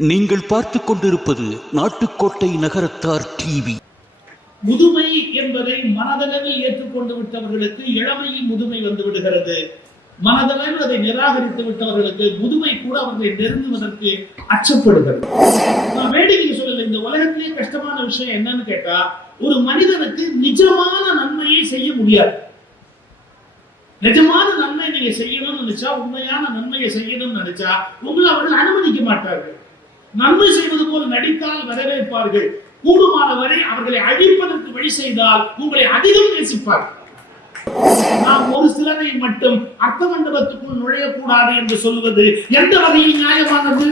நீங்கள் பார்த்துக் கொண்டிருப்பது நாட்டுக்கோட்டை நகரத்தார் டிவி. முதுமை என்பதை மனதளவில் ஏற்றுக்கொண்டு விட்டவர்களுக்கு இளமையில் முதுமை வந்து விடுகிறது. மனதளவில் அதை நிராகரித்து விட்டவர்களுக்கு முதுமை கூட அவர்களை நெருங்குவதற்கு அச்சப்படுகிறது. நான் வேடிக்கை சொல்லல, இந்த உலகத்திலேயே கஷ்டமான விஷயம் என்னன்னு கேட்டா, ஒரு மனிதனுக்கு நிஜமான நன்மையை செய்ய முடியாது. நிஜமான நன்மை நீங்க செய்யணும்னு நினைச்சா, உண்மையான நன்மையை செய்யணும்னு நினைச்சா உங்களை அவர்கள் அனுமதிக்க மாட்டார்கள். நன்மை செய்வது போல் நடித்தால் வரவேற்பார்கள். கூடுமான வரை அவர்களை அழிப்பதற்கு வழி செய்தால் உங்களை அதிகம் நேசிப்பார்கள். நாம் ஒரு சிலரை மட்டும் அர்த்த மண்டபத்துக்குள் நுழையக்கூடாது என்று சொல்வது எந்த வகையில் நியாயமானது?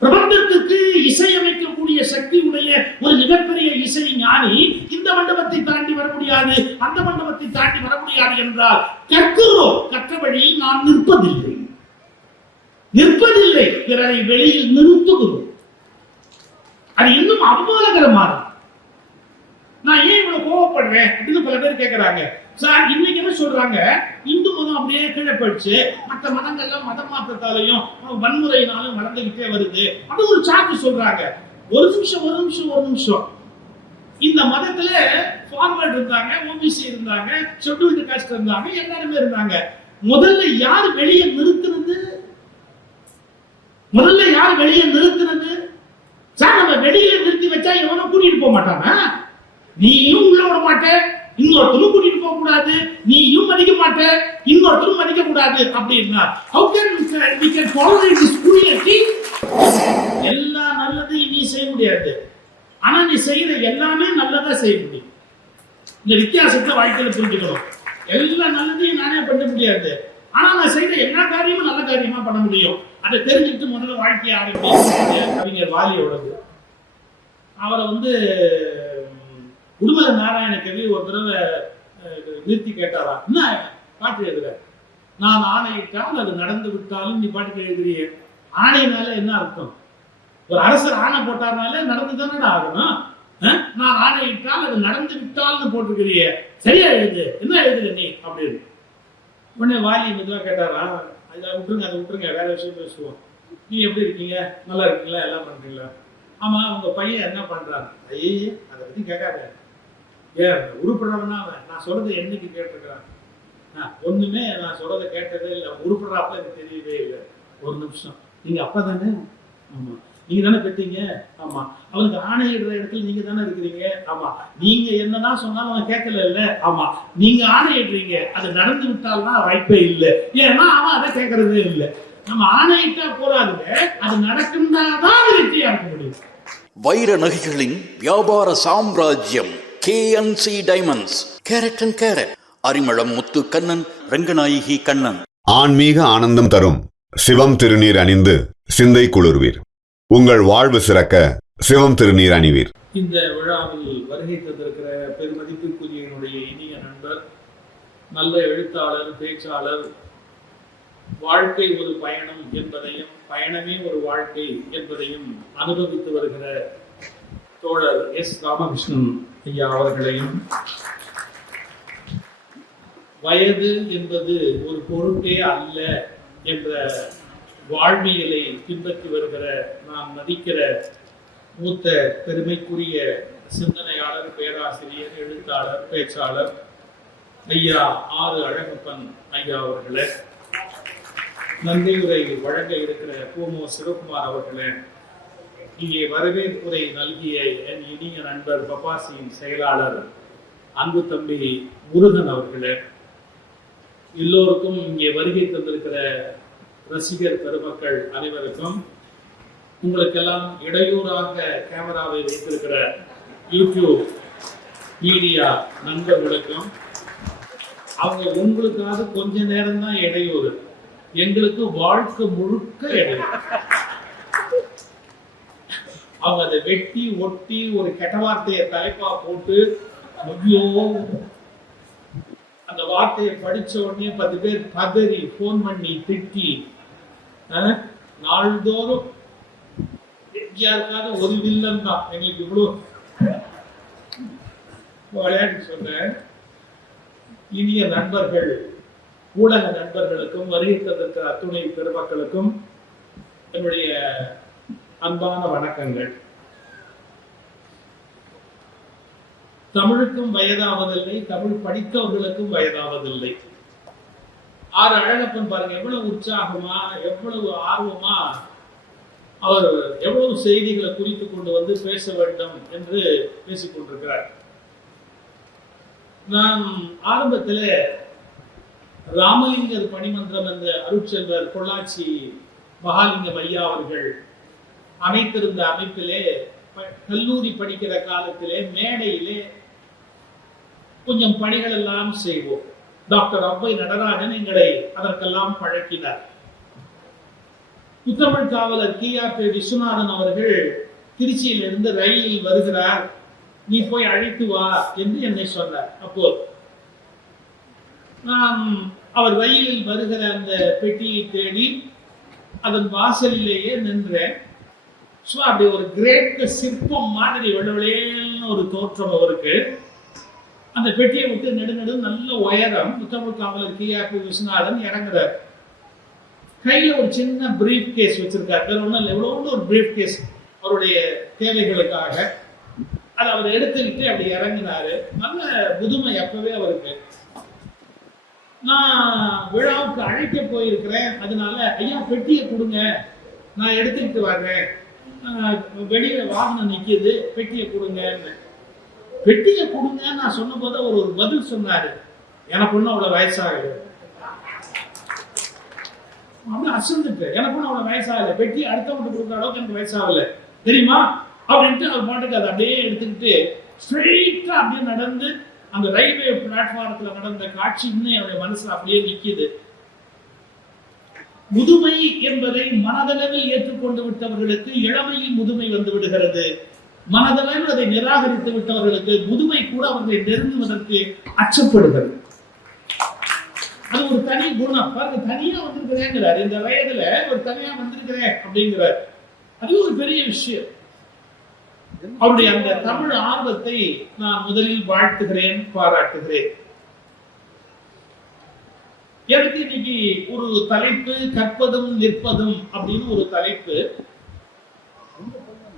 பிரபந்தத்திற்கு இசையமைக்கக்கூடிய சக்தி உடைய ஒரு மிகப்பெரிய இசை ஞானி இந்த மண்டபத்தை தாண்டி வர முடியாது, அந்த மண்டபத்தை தாண்டி வர முடியாது என்றால் கற்கிறோம், கற்ற வழியில் நான் நிற்பதில்லை, பிறரை வெளியில் நிறுத்துகிறோம். அது இன்னும் அவமானகரமானது. நான் ஏன் இவ்வளவு கோவப்படுறேன் அப்படின்னு பல பேர் கேட்கிறாங்க. சார், இன்னைக்கு என்ன சொல்றாங்க, இந்து மதம் அப்படியே கீழே போயிடுச்சு, மற்ற மதங்கள்லாம் மத மாற்றத்தாலையும் வன்முறையினாலும் வளர்ந்துகிட்டே வருது, அது ஒரு சாக்கு சொல்றாங்க. ஒரு நிமிஷம். இந்த மதத்துல ஃபார்வர்ட் இருந்தாங்க, ஓபிசி இருந்தாங்க, ஷெட்யூல்டு காஸ்ட் இருந்தாங்க, எல்லாருமே இருந்தாங்க. முதல்ல யார் வெளியே நிறுத்துறது? சார், நம்ம வெளியே நிறுத்தி வச்சா எவனும் கூட்டிட்டு போக மாட்டாங்க. நீயும் உள்ள விட மாட்டே, இன்னொருத்தரும் கூட்டிட்டு போக கூடாது, நீயும் மதிக்க மாட்டே, இன்னொருத்தரும் மதிக்க கூடாது அப்படின்னா how can we can tolerate this cruelty? எல்லா நல்லதையும் நீ செய்ய முடியாது, ஆனா நீ செய்யற எல்லாமே நல்லதா செய்ய முடியும். இந்த வித்தியாசத்தை வாழ்க்கையில புரிஞ்சுக்கணும். எல்லா நல்லதையும் நானே பண்ண முடியாது, ஆனா நான் செய்யற எல்லா காரியமும் நல்ல காரியமா பண்ண முடியும். அதை தெரிஞ்சுக்கிட்டு முதல்ல வாழ்க்கையை ஆரம்பிச்சு கவிஞர் வாலியோடது. அவரை உடுமலை நாராயண கவி ஒரு தடவை நிறுத்தி கேட்டாரா, என்ன பாட்டு எழுதுற, நான் ஆணையிட்டால் அது நடந்து விட்டாலும் நீ பாட்டுக்கு எழுதுறிய, ஆணையினால என்ன அர்த்தம்? ஒரு அரசர் ஆணை போட்டாருனால நடந்துதானே ஆகணும். நான் ஆணையிட்டால் அது நடந்து விட்டால்னு போட்டிருக்கிறிய, சரியா எழுது, என்ன எழுதுற நீ அப்படின்னு. உடனே வாலி மெதுவா கேட்டாரா, அதை விட்டுருங்க, வேற விஷயம் பேசுவோம். நீ எப்படி இருக்கீங்க, நல்லா இருக்கீங்களா, எல்லாம் பண்றீங்களா? ஆமா, உங்க பையன் என்ன பண்றாங்க? ஐயே, அதை பத்தி கேட்காத, ஏன் உருப்படுறவனா அவன்? நான் சொல்றதை என்னைக்கு கேட்டிருக்கிறான்? ஒண்ணுமே நான் சொல்றதை கேட்டதே இல்லை, உருப்படுறாப்புல எனக்கு தெரியவே இல்லை. ஒரு நிமிஷம், நீங்க அப்பா தானே? ஆமா. நீங்க தானே பெற்றீங்க? ஆமா. அவனுக்கு ஆணையிடுற இடத்துல நீங்க தானே இருக்கிறீங்க? ஆமா. நீங்க என்னதான் சொன்னாலும் அவன் கேட்கல இல்ல? ஆமா. நீங்க ஆணையிடுறீங்க, அது நடந்து விட்டால்தான் வாய்ப்பே இல்லை, ஏன்னா அவன் அதை கேட்கறதே இல்லை. நம்ம ஆணையிட்டா போறாதுங்க, அது நடக்கும்தான் வெற்றியா இருக்க முடியும். வைர நகைகளின் வியாபார சாம்ராஜ்யம் KNC diamonds. Carat and carat, Arimalam Muthu Kannan, Ranganayaki Kannan. ஆன்மீக ஆனந்தம் தரும் சிவம் திருநீர் அணிந்து சிந்தை குளிர்வீர். உங்கள் வாழ்வு சிறக்க சிவம் திருநீர் அணிவீர். இந்த விழாவில் வருகை தந்திருக்கிற பெருமதிப்பிற்குரிய என்னுடைய இனிய நண்பர், நல்ல எழுத்தாளர், பேச்சாளர், வாழ்க்கை ஒரு பயணம் என்பதையும் பயணமே ஒரு வாழ்க்கை என்பதையும் அனுபவித்து வருகிற தோழர் எஸ் ராமகிருஷ்ணன் ஐயா அவர்களையும், வயது என்பது ஒரு பொருட்டே அல்ல என்ற வாழ்வியலை பின்பற்றி வருகிற நாம் மதிக்கிற மூத்த பெருமைக்குரிய சிந்தனையாளர், பேராசிரியர், எழுத்தாளர், பேச்சாளர் ஐயா ஆறு அழகப்பன் ஐயா அவர்களே, நன்றியுரை வழங்க இருக்கிற கோமோ சிவகுமார் அவர்களே, இங்கே வரவேற்புரை நல்கிய என் இனிய நண்பர் பப்பாசியின் செயலாளர் அன்பு தம்பி முருகன் அவர்களே, எல்லோருக்கும் இங்கே வருகை தந்திருக்கிற ரசிகர் பெருமக்கள் அனைவருக்கும், உங்களுக்கெல்லாம் இடையூறாக கேமராவை வைத்திருக்கிற யூடியூப் மீடியா நண்பர்களுக்கும், அவங்க உங்களுக்காக கொஞ்ச நேரம் தான் இடையூறு, எங்களுக்கு வாழ்க்கை முழுக்க இடையூறு. அவங்க அதை வெட்டி ஒட்டி ஒரு கெட்ட வார்த்தையை தலைப்பா போட்டு, ஐயோ அந்த வார்த்தையை படிச்ச உடனே 10 பேர் பதறி போன் பண்ணி திட்டி, நாள்தோறும் யாருக்காவது ஒரு வில்லன் தான் எங்களுக்கு இவ்வளவு விளையாட்டு சொல்றேன். இனிய நண்பர்கள், ஊடக நண்பர்களுக்கும் வருகை தந்திருக்கிற அத்துணை பெருமக்களுக்கும் என்னுடைய அன்பான வணக்கங்கள். தமிழுக்கும் வயதாவதில்லை, தமிழ் படித்தவர்களுக்கும் வயதாவதில்லை. ஆர் அழகப்பன் பாருங்க எவ்வளவு உற்சாகமா, எவ்வளவு ஆர்வமா அவர் எவ்வளவு செய்திகளை குறித்து கொண்டு வந்து பேச வேண்டும் என்று பேசிக் கொண்டிருக்கிறார். நான் ஆரம்பத்தில் ராமலிங்கர் பணிமன்றம் என்ற அருட்செல்வர் பொள்ளாச்சி மகாலிங்கம் ஐயா அவர்கள் அமைத்திருந்த அமைப்பிலே கல்லூரி படிக்கிற காலத்திலே மேடையிலே கொஞ்சம் பணிகள் எல்லாம் செய்வோம். டாக்டர் அவ்வை நடராஜன் எங்களை அதற்கெல்லாம் பழக்கினார். முத்தமிழ் காவலர் KRP விஸ்வநாதன் அவர்கள் திருச்சியிலிருந்து ரயிலில் வருகிறார், நீ போய் அழைத்து வா என்று என்னை சொன்னார். அப்போ நான் அவர் ரயிலில் வருகிற அந்த பெட்டியை தேடி அதன் வாசலிலேயே நின்றேன். அப்படி ஒரு கிரேட் சிற்பம் மாதிரி வெள்ளவெளியல்னு ஒரு தோற்றம் அவருக்கு. அந்த பெட்டியை விட்டு நெடு நல்ல உயரம். முத்தமிழ் காவலர் KRP விஸ்வநாதன் இறங்குறார். கையில ஒரு சின்ன பிரீஃப் கேஸ் வச்சிருக்காரு. வேற ஒன்றும் இல்லை, எவ்வளோ ஒரு பிரீஃப் கேஸ் அவருடைய தேவைகளுக்காக. அதை அவர் எடுத்துக்கிட்டு அப்படி இறங்கினாரு. நல்ல புதுமை அப்பவே அவருக்கு. நான் விழாவுக்கு அழைக்க போயிருக்கிறேன், அதனால ஐயா பெட்டியை கொடுங்க, நான் எடுத்துக்கிட்டு வர்றேன், வெளியில வாகனம் நிற்கிது, பெட்டியை கொடுங்கன்னு. பெட்டியை கொடுங்க நான் சொன்ன போது அவர் ஒரு பதில் சொன்னாரு, எனக்கு ஒன்றும் அவ்வளோ வயசாகுது. அப்படி அசந்துட்டு, எனக்கு ஒன்றும் அவ்வளோ வயசாகல, பெட்டி அடுத்தவங்க கொடுக்குற அளவுக்கு எனக்கு வயசாகல தெரியுமா அப்படின்ட்டு அவர் பாட்டுக்கு அதை அப்படியே எடுத்துக்கிட்டு ஸ்ட்ரெயிட்டா அப்படியே நடந்து அந்த ரயில்வே பிளாட்ஃபாரத்துல நடந்த காட்சி இன்னும் என்னுடைய மனசுல அப்படியே நிற்கிது. முதுமை என்பதை மனதளவில் ஏற்றுக்கொண்டு விட்டவர்களுக்கு இளமையில் முதுமை வந்து விடுகிறது. மனதளவில் அதை நிராகரித்து விட்டவர்களுக்கு முதுமை கூட அவர்களை நெருங்குவதற்கு அச்சப்படுகிறது. அது ஒரு தனி குணம். பாருங்க, தனியா வந்திருக்கிறேங்கிறார், இந்த வயதுல ஒரு தனியா வந்திருக்கிறேன் அப்படிங்கிறார். அது ஒரு பெரிய விஷயம். அவருடைய அந்த தமிழ் ஆர்வத்தை நான் முதலில் வாழ்த்துகிறேன், பாராட்டுகிறேன். எனக்கு இன்னைக்கு ஒரு தலைப்பு கற்பதும் நிற்பதும் அப்படின்னு ஒரு தலைப்பு.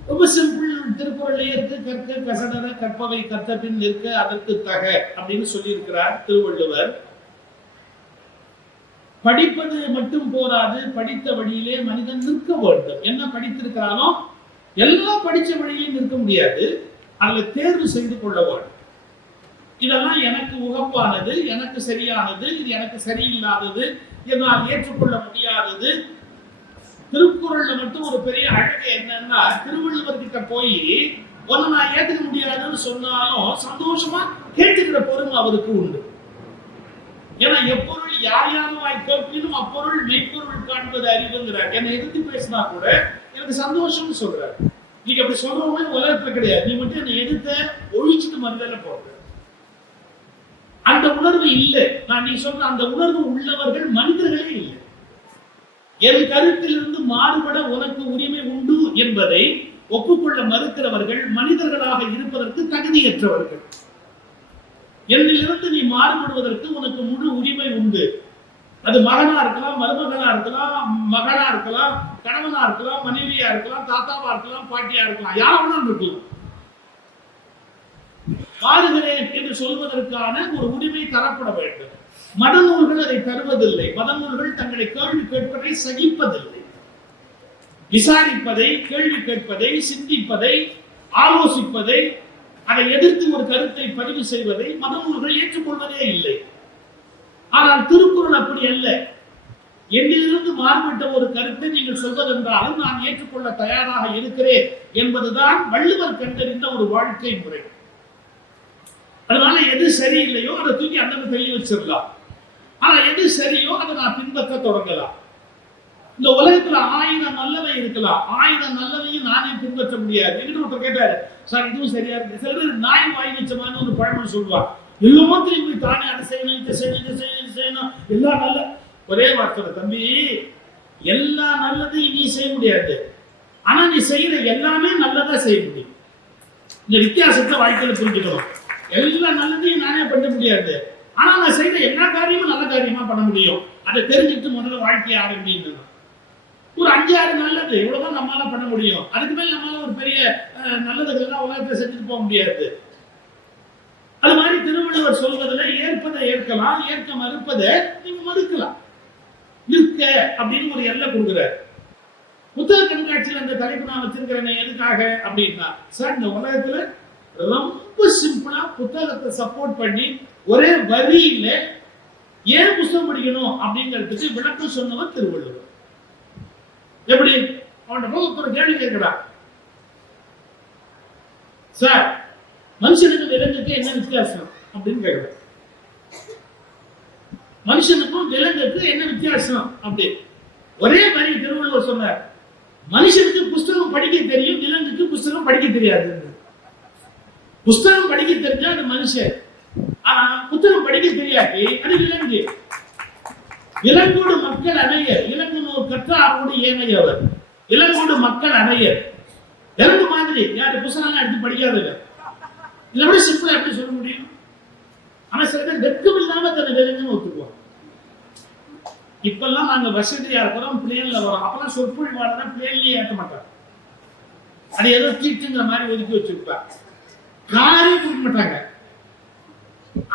ரொம்ப சிம்பிள். திருக்குறளே இருக்கு, கற்க கசடர கற்பவை கற்றபின் நிற்க அதற்கு தக அப்படின்னு சொல்லி இருக்கிறார் திருவள்ளுவர். படிப்பது மட்டும் போராது, படித்த வழியிலே மனிதன் நிற்க வேண்டும். என்ன படித்திருக்கிறானோ எல்லாம் படிச்ச வழியிலும் நிற்க முடியாது, அதுல தேர்வு செய்து கொள்ள வேண்டும். இதெல்லாம் எனக்கு உகப்பானது, எனக்கு சரியானது, இது எனக்கு சரியில்லாதது, என்னால் ஏற்றுக்கொள்ள முடியாதது. திருக்குறள்ல மட்டும் ஒரு பெரிய அழகு என்னன்னா, திருவள்ளுவர் கிட்ட போய் ஒன்னு நான் ஏற்றுக்க முடியாதுன்னு சொன்னாலும் சந்தோஷமா கேட்டுக்கிற பொறுமை அவருக்கு உண்டு. ஏன்னா எப்பொருள் யார் யாரும் கேட்பினும் அப்பொருள் மெய்ப்பொருள் காண்பது அறிவுங்கிறார். என்னை எதிர்த்து பேசினா கூட எனக்கு சந்தோஷம்னு சொல்றாரு. நீங்க அப்படி சொல்றவங்க உலகத்துல கிடையாது. நீ மட்டும் என்னை எதிர்த்த ஒழிச்சுட்டு மறுதல போற அந்த உணர்வு இல்லை. நான் நீ சொல்ற அந்த உணர்வு உள்ளவர்கள் மனிதர்களே இல்லை. என் கருத்திலிருந்து மாறுபட உனக்கு உரிமை உண்டு என்பதை ஒப்புக்கொள்ள மறுக்கிறவர்கள் மனிதர்களாக இருப்பதற்கு தகுதியற்றவர்கள். என்னிலிருந்து நீ மாறுபடுவதற்கு உனக்கு முழு உரிமை உண்டு. அது மகனா இருக்கலாம், மருமகனா இருக்கலாம், மகளா இருக்கலாம், கணவனா இருக்கலாம், மனைவியா இருக்கலாம், தாத்தாவா இருக்கலாம், பாட்டியா இருக்கலாம், யாரும் இருக்கலாம். மாறுகிறேன் என்று சொல்வதற்கான ஒரு உரிமை தரப்பட வேண்டும். மதநூல்கள் அதை தருவதில்லை. மதநூல்கள் தங்களை கேள்வி கேட்பதை சகிப்பதில்லை. விசாரிப்பதை, கேள்வி கேட்பதை, சிந்திப்பதை, ஆலோசிப்பதை, அதை எதிர்த்து ஒரு கருத்தை பதிவு செய்வதை மதநூல்கள் ஏற்றுக்கொள்வதே இல்லை. ஆனால் திருக்குறள் அப்படி அல்ல. என்னிலிருந்து மாறுபட்ட ஒரு கருத்தை நீங்கள் சொல்வதென்றாலும் நான் ஏற்றுக்கொள்ள தயாராக இருக்கிறேன் என்பதுதான் வள்ளுவர் கண்டறிந்த ஒரு வாழ்க்கை முறை. அதனால எது சரியில்லையோ அதை தூக்கி அந்த தள்ளி வச்சிடலாம். ஆனா எது சரியோ அதை நான் பின்பற்ற தொடங்கலாம். இந்த உலகத்துல 1000 நல்லவை இருக்கலாம், 1000 நல்லவையும் நானே பின்பற்ற முடியாது. என்கிட்ட ஒருத்தர் கேட்டாரு, சார் இதுவும் சரியா இருக்கு. சில பேர் நாய் வாய் வச்சமான ஒரு பழமொழி சொல்லுவார். எல்லாத்தையும் போய் தானே அதை செய்யணும், இதை செய்யணும், இதை செய்யணும், செய்யணும், எல்லாம் நல்ல ஒரே வார்த்தை. தம்பி, எல்லா நல்லதையும் நீ செய்ய முடியாது, ஆனா நீ செய்யற எல்லாமே நல்லதா செய்ய முடியும். இந்த வித்தியாசத்தை வாழ்க்கையில புரிஞ்சுக்கணும். எல்லா நல்லதையும் நானே பண்ண முடியாது, ஆனா நான் செய்யற எல்லா காரியமும் நல்ல காரியமா பண்ண முடியும். அதை தெரிஞ்சுட்டு முதல்ல வாழ்க்கையை ஆரம்பிக்கணும். ஒரு 5-6 நல்ல நல்லது, இவ்வளவுதான் நம்மளால பண்ண முடியும். அதுக்கு மேல நம்மளால ஒரு பெரிய நல்லதுகள் உலகத்தை செஞ்சுட்டு போக முடியாது. அது மாதிரி திருவள்ளுவர் சொல்வதில் ஏற்பதை ஏற்கலாம், ஏற்க மறுப்பதை நீங்க மறுக்கலாம். நிற்க அப்படின்னு ஒரு எல்லை கொடுக்குறாரு. புத்தக கண்காட்சியில் அந்த தலைப்பு நான் வச்சிருக்கிறேன் எதுக்காக அப்படின்னா, சார் இந்த உலகத்துல ரொம்ப சிம்பிளா புத்தகத்தை சப்போர்ட் பண்ணி ஒரே வரியில ஏன் புத்தகம் படிக்கணும் அப்படிங்கிறதுக்கு விளக்கம் சொன்னவர் திருவள்ளுவர். எப்படி அவன் ஒரு கேள்வி கேட்கிறான், சார் மனுஷனுக்கு விலங்குக்கு என்ன வித்தியாசம் அப்படின்னு கேட்கிறான். மனுஷனுக்கும் விலங்குக்கு என்ன வித்தியாசம் அப்படி ஒரே மாதிரி திருவள்ளுவர் சொன்னார், மனுஷனுக்கு புஸ்தகம் படிக்க தெரியும், விலங்குக்கு புஸ்தகம் படிக்க தெரியாது. புஸ்தகம் படிக்க தெரிஞ்சா அது மனுஷன், ஆனா புத்தகம் படிக்க தெரியாட்டி அது விலங்கு. இளங்கோடு மக்கள் அணையர், இளங்கோடு கற்றாரோடு ஏனையவர், இளங்கோடு மக்கள் அணையர். இளங்கு மாதிரி யாரு புத்தகம் எடுத்து படிக்காதவங்க. இதை விட சிம்பிளா எப்படி சொல்ல முடியும்? ஆனா சில பேர் வெட்கம் இல்லாம தன்னை விலங்குன்னு ஒத்துக்குவோம். இப்பெல்லாம் நாங்க வசதியா இருக்கிறோம், பிளேன்ல வரோம். அப்பெல்லாம் சொற்பொழிவாளர் பிளேன்லயே ஏற்ற மாட்டாங்க, அது ஏதோ தீட்டுங்கிற மாதிரி ஒதுக்கி வச்சிருப்பாங்க. காரே கொடுக்க மாட்டாங்க,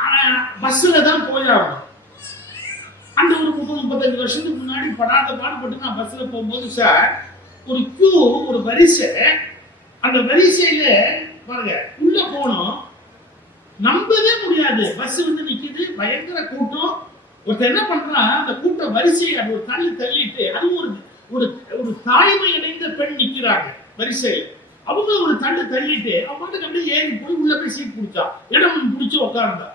ஆனா பஸ்ல தான் போய் ஆகணும். அந்த ஒரு 30-35 வருஷத்துக்கு முன்னாடி படாத பாடுபட்டு நான் பஸ்ல போகும்போது சார் ஒரு கியூ, ஒரு வரிசை, அந்த வரிசையில பாருங்க உள்ள போனோம், நம்பவே முடியாது. பஸ் வந்து நிக்குது, பயங்கர கூட்டம். ஒருத்தர் என்ன பண்றான், அந்த கூட்ட வரிசையை ஒரு தள்ளிட்டு, அது ஒரு ஒரு தாய்மை இணைந்த பெண் நிக்கிறாங்க வரிசையில். அவங்க ஒரு தள்ளிட்டு அவங்க அப்படியே ஏறி போய் உள்ள போய் சீட் பிடிச்சா, இடம் பிடிச்சு உட்கார்ந்தா.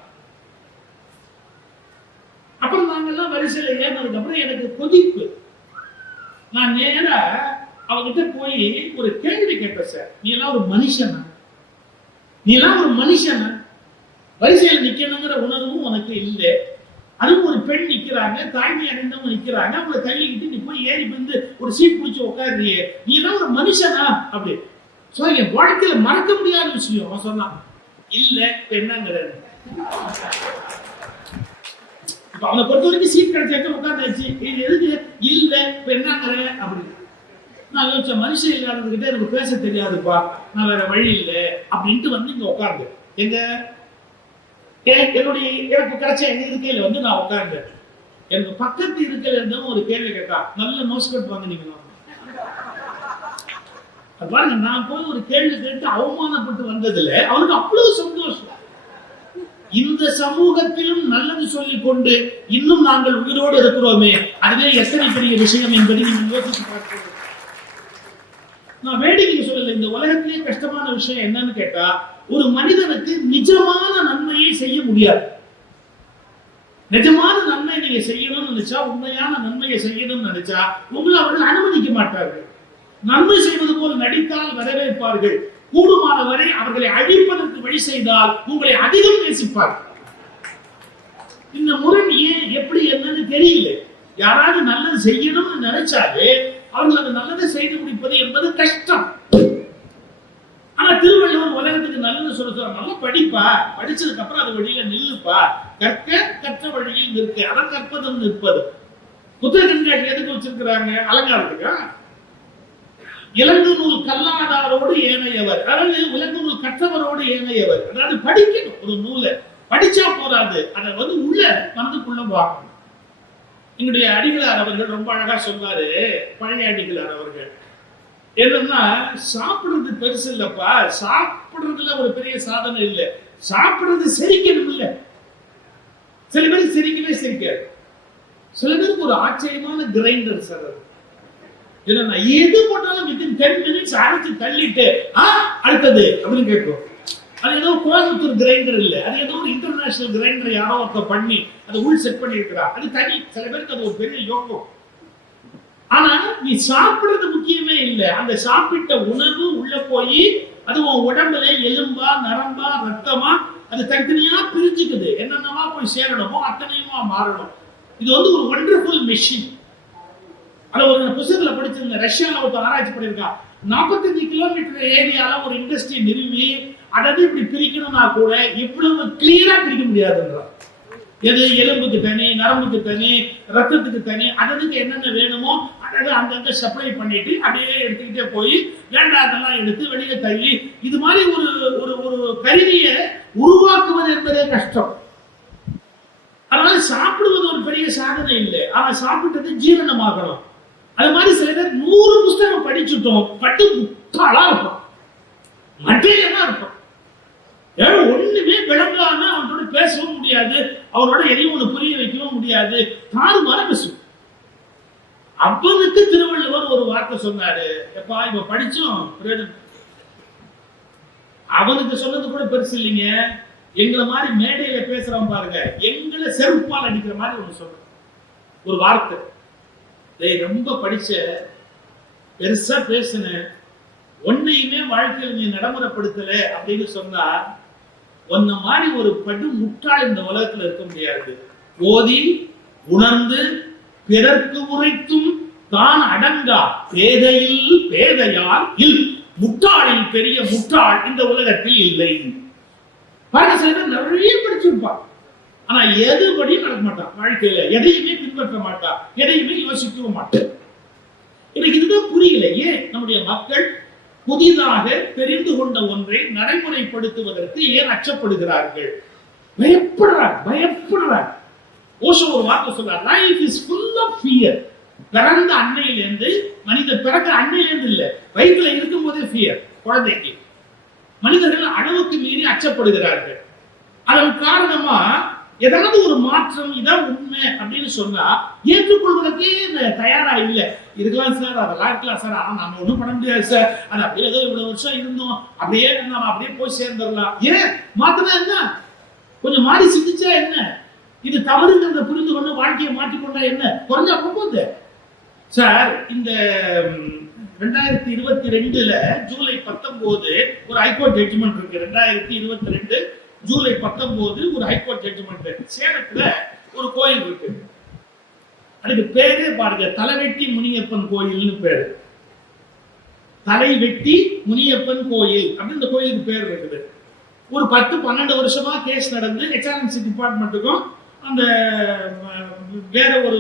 அப்புறம் நாங்கெல்லாம் வரிசையில ஏறினதுக்கு அப்புறம் எனக்கு கொதிப்பு. நான் நேரா அவகிட்ட போய் ஒரு கேள்வி கேட்டேன், சார் நீ எல்லாம் ஒரு மனுஷனா? நீ எல்லாம் ஒரு மனுஷனா? வரிசையில் நிக்கணுங்கிற உணர்வும் உனக்கு இல்லை. அதுவும் ஒரு பெண் நிக்கிறாங்க, தாய்மை அடைந்தவங்க நிக்கிறாங்க, அவங்களை தள்ளிக்கிட்டு நீ போய் ஏறி வந்து ஒரு சீட் பிடிச்சு உட்காருறியே, நீ எல்லாம் ஒரு மனுஷனா? அப்படி சொல்ல என் வாழ்க்கையில மறக்க முடியாத விஷயம். அவன் சொன்னான், இல்ல பெண்ணாங்கிறது. அவனை பொறுத்த வரைக்கும் சீட் கிடைச்சாக்க உட்காந்துச்சு, இது எதுக்கு இல்ல பெண்ணாங்கிற அப்படின்னு. நான் யோசிச்சேன், மனுஷன் இல்லாததுகிட்ட எனக்கு பேச தெரியாதுப்பா, நான் வேற வழி இல்லை அப்படின்ட்டு வந்து இங்க உட்கார்ந்து எங்க என்னுடைய எனக்கு கிடைச்ச எங்க இருக்கையில வந்து நான் உட்கார்ந்தேன். எனக்கு பக்கத்து இருக்கையில இருந்தவங்க ஒரு கேள்வி கேட்டா, நல்ல நோஸ்கட் வாங்கினீங்களா? பாருங்க, நான் போய் ஒரு கேள்வி கேட்டு அவமானப்பட்டு வந்ததுல அவனுக்கு அவ்வளவு சந்தோஷம். இந்த சமூகத்திலும் நல்லது சொல்லிக் கொண்டு இன்னும் நாங்கள் உயிரோடு இருக்கிறோமே, அதுவே எத்தனை பெரிய விஷயம் என்பதை நீங்கள் யோசித்து பார்க்க. நான் வேடிக்கை சொல்லல, இந்த உலகத்திலேயே கஷ்டமான விஷயம் என்னன்னு கேட்டா, ஒரு மனிதனுக்கு நிஜமான நன்மையை செய்ய முடியாது. நிஜமான நன்மை நீங்க செய்யணும்னு நினைச்சா, உண்மையான நன்மையை செய்யணும்னு நினைச்சா உங்களை அவர்கள் அனுமதிக்க மாட்டார்கள். நன்மை செய்வது போல் நடித்தால் வரவேற்பார்கள், கூடுமான வரை அவர்களை அழிப்பதற்கு வழி செய்தால் உங்களை அதிகம் நேசிப்பார்கள். இந்த முரண் ஏன் எப்படி என்னன்னு தெரியல. யாராவது நல்லது செய்யணும்னு நினைச்சாலே அவர்கள் அந்த நல்லதை செய்து முடிப்பது என்பது கஷ்டம். ஆனா திருவள்ளுவர் உலகத்துக்கு நல்லது சொல்ல, நல்லா படிப்பா, படிச்சதுக்கு அப்புறம் அது வழியில நில்லுப்பா, கற்ற வழியில் நிற்க, அதான் கற்பதும் நிற்பது. புத்தக கண்காட்சி எதுக்கு வச்சிருக்கிறாங்க? அலங்காரத்துக்கா? இலங்கு நூல் கல்லாதாரோடு ஏனையவர், அதாவது இலங்கு நூல் கற்றவரோடு ஏனையவர். அதாவது படிக்கணும், ஒரு நூலை படிச்சா போராது, அதை வந்து உள்ள மனதுக்குள்ள வாங்கணும். எங்களுடைய அடிகளார் அவர்கள் ரொம்ப அழகா சொன்னாரு, பழைய அடிகளார் அவர்கள். என்னன்னா, சாப்பிடுறது பெருசு இல்லப்பா, சாப்பிடுறதுல ஒரு பெரிய சாதனை இல்லை, சாப்பிடுறது செரிக்கணும் இல்ல. சில பேருக்கு செரிக்கவே செரிக்காது, சில பேருக்கு ஒரு ஆச்சரியமான கிரைண்டர் சார். இல்லைன்னா எது போட்டாலும் வித்தின் 10 minutes அரைச்சு தள்ளிட்டு அடுத்தது அப்படின்னு கேட்கும். அது ஏதோ கோயம்புத்தூர் கிரைண்டர் இல்ல, அது ஏதோ ஒரு இன்டர்நேஷனல் கிரைண்டர் யாரோ ஒருத்த பண்ணி அதை உள் செட் பண்ணி இருக்கிறா, அது தனி. சில பேருக்கு அது ஒரு பெரிய யோகம். ஆனா நீ சாப்பிடுறது முக்கியமே இல்லை, அந்த சாப்பிட்ட உணவு உள்ள போய் அது உன் உடம்புல எலும்பா நரம்பா ரத்தமா அது தனித்தனியா பிரிஞ்சுக்குது, என்னென்னவா போய் சேரணுமோ அத்தனையுமா மாறணும். இது வந்து ஒரு வண்டர்ஃபுல் மெஷின். அதை ஒரு புத்தகத்துல படிச்சிருந்த, ரஷ்யால ஒரு ஆராய்ச்சி பண்ணிருக்கா, 45 கிலோமீட்டர் ஏரியால ஒரு இண்டஸ்ட்ரி நிறுவி அதாவது இப்படி பிரிக்கணும்னா கூட இவ்வளவு கிளியரா பிரிக்க முடியாதுன்றான். எது எலும்புக்கு தனி, நரம்புக்கு தனி, ரத்தத்துக்கு தனி, அதற்கு என்னென்ன வேணுமோ அதை அதை அங்கங்க சப்ளை பண்ணிட்டு அப்படியே எடுத்துக்கிட்டே போய் வேண்டாதெல்லாம் எடுத்து வெளியே தள்ளி இது மாதிரி ஒரு ஒரு ஒரு கருவியை உருவாக்குவது என்பதே கஷ்டம். அதனால சாப்பிடுவது ஒரு பெரிய சாதனை இல்லை, ஆனா சாப்பிட்டது ஜீரணமாகணும். அது மாதிரி சில பேர் 100 புத்தகம் படிச்சுட்டோம், பட்டு முட்டாளா இருக்கும், மட்டையெல்லாம் இருக்கும், ஒண்ணுமே விளங்காம அவனோட பேசவும் முடியாது, அவனோட எதையும் ஒண்ணு புரிய வைக்கவும் முடியாது, தாறுமாற பேசும். அவனுக்கு திருவள்ளுவர் ஒரு வார்த்தை சொன்னாரு, எப்பா இப்ப படிச்சோம், அவனுக்கு சொன்னது கூட பெருசு இல்லைங்க, எங்களை மாதிரி மேடையில பேசுறவன் பாருங்க, எங்களை செருப்பால் அடிக்கிற மாதிரி ஒண்ணு சொல்ற ஒரு வார்த்தை. ரொம்ப படிச்ச, பெருசா பேசுன, ஒன்னையுமே வாழ்க்கையில் நீ நடைமுறைப்படுத்தல அப்படின்னு சொன்னா ஒன்ன மாதிரி ஒரு படு முட்டாள் இந்த உலகத்துல இருக்க முடியாது. ஓதி உணர்ந்து பிறர்க்கு உரைத்தும் தான் அடங்கா பேதையில் பேதையார் இல், முட்டாளில் பெரிய முட்டாள் இந்த உலகத்தில் இல்லை. நிறைய படிச்சிருப்பான், ஆனா எதுபடியும் நடக்க மாட்டான், வாழ்க்கையில எதையுமே பின்பற்ற மாட்டான், எதையுமே யோசிக்கவும் மாட்டான். எனக்கு இதுதான் புரியல, ஏன் நம்முடைய மக்கள் புதிதாக தெரிந்து கொண்ட ஒன்றை நடைமுறைப்படுத்துவதற்கு ஏன் அச்சப்படுகிறார்கள், பயப்படுறார். ஓஷோ ஒரு வார்த்தை சொல்றார், life is full of fear. பிறந்த அன்னையிலிருந்து மனிதன் பிறக்கிற அன்னையிலிருந்து இல்ல, வயிற்றுல இருக்கும் போதே ஃபியர் குழந்தைக்கு. மனிதர்கள் அளவுக்கு மீறி அச்சப்படுகிறார்கள். அதன் காரணமா ஏதாவது ஒரு மாற்றம் இதான் உண்மை அப்படின்னு சொன்னா ஏற்றுக்கொள்வதற்கே தயாரா இல்லை. இருக்கலாம் சார், அதெல்லாம் இருக்கலாம் சார், ஆனா நம்ம ஒண்ணும் பண்ண முடியாது சார், அது அப்படியே ஏதோ இவ்வளவு வருஷம் இருந்தோம், அப்படியே நம்ம அப்படியே போய் சேர்ந்துடலாம். ஏன் மாத்தினா என்ன, கொஞ்சம் மாறி சிந்திச்சா என்ன, இது தவறுங்கிறத புரிந்து கொண்டு வாழ்க்கையை மாற்றிக்கொண்டா என்ன, குறைஞ்சா போகுது சார். இந்த 2022 ஜூலை 19 ஒரு ஹைகோர்ட் ஜட்ஜ்மெண்ட் இருக்கு. 2022 ஜூலை 19 ஒரு ஹைகோர்ட் ஜட்ஜ்மெண்ட். சேலத்துல ஒரு கோயில் இருக்கு, அதுக்கு பேரே பாருங்க, தலைவெட்டி முனியப்பன் கோயில்னு பேரு. தலைவெட்டி முனியப்பன் கோயில் அப்படின்னு இந்த கோயிலுக்கு பேர் இருக்குது. ஒரு 10-12 வருஷமா கேஸ் நடந்து HRMC டிபார்ட்மெண்ட்டுக்கும் அந்த வேற ஒரு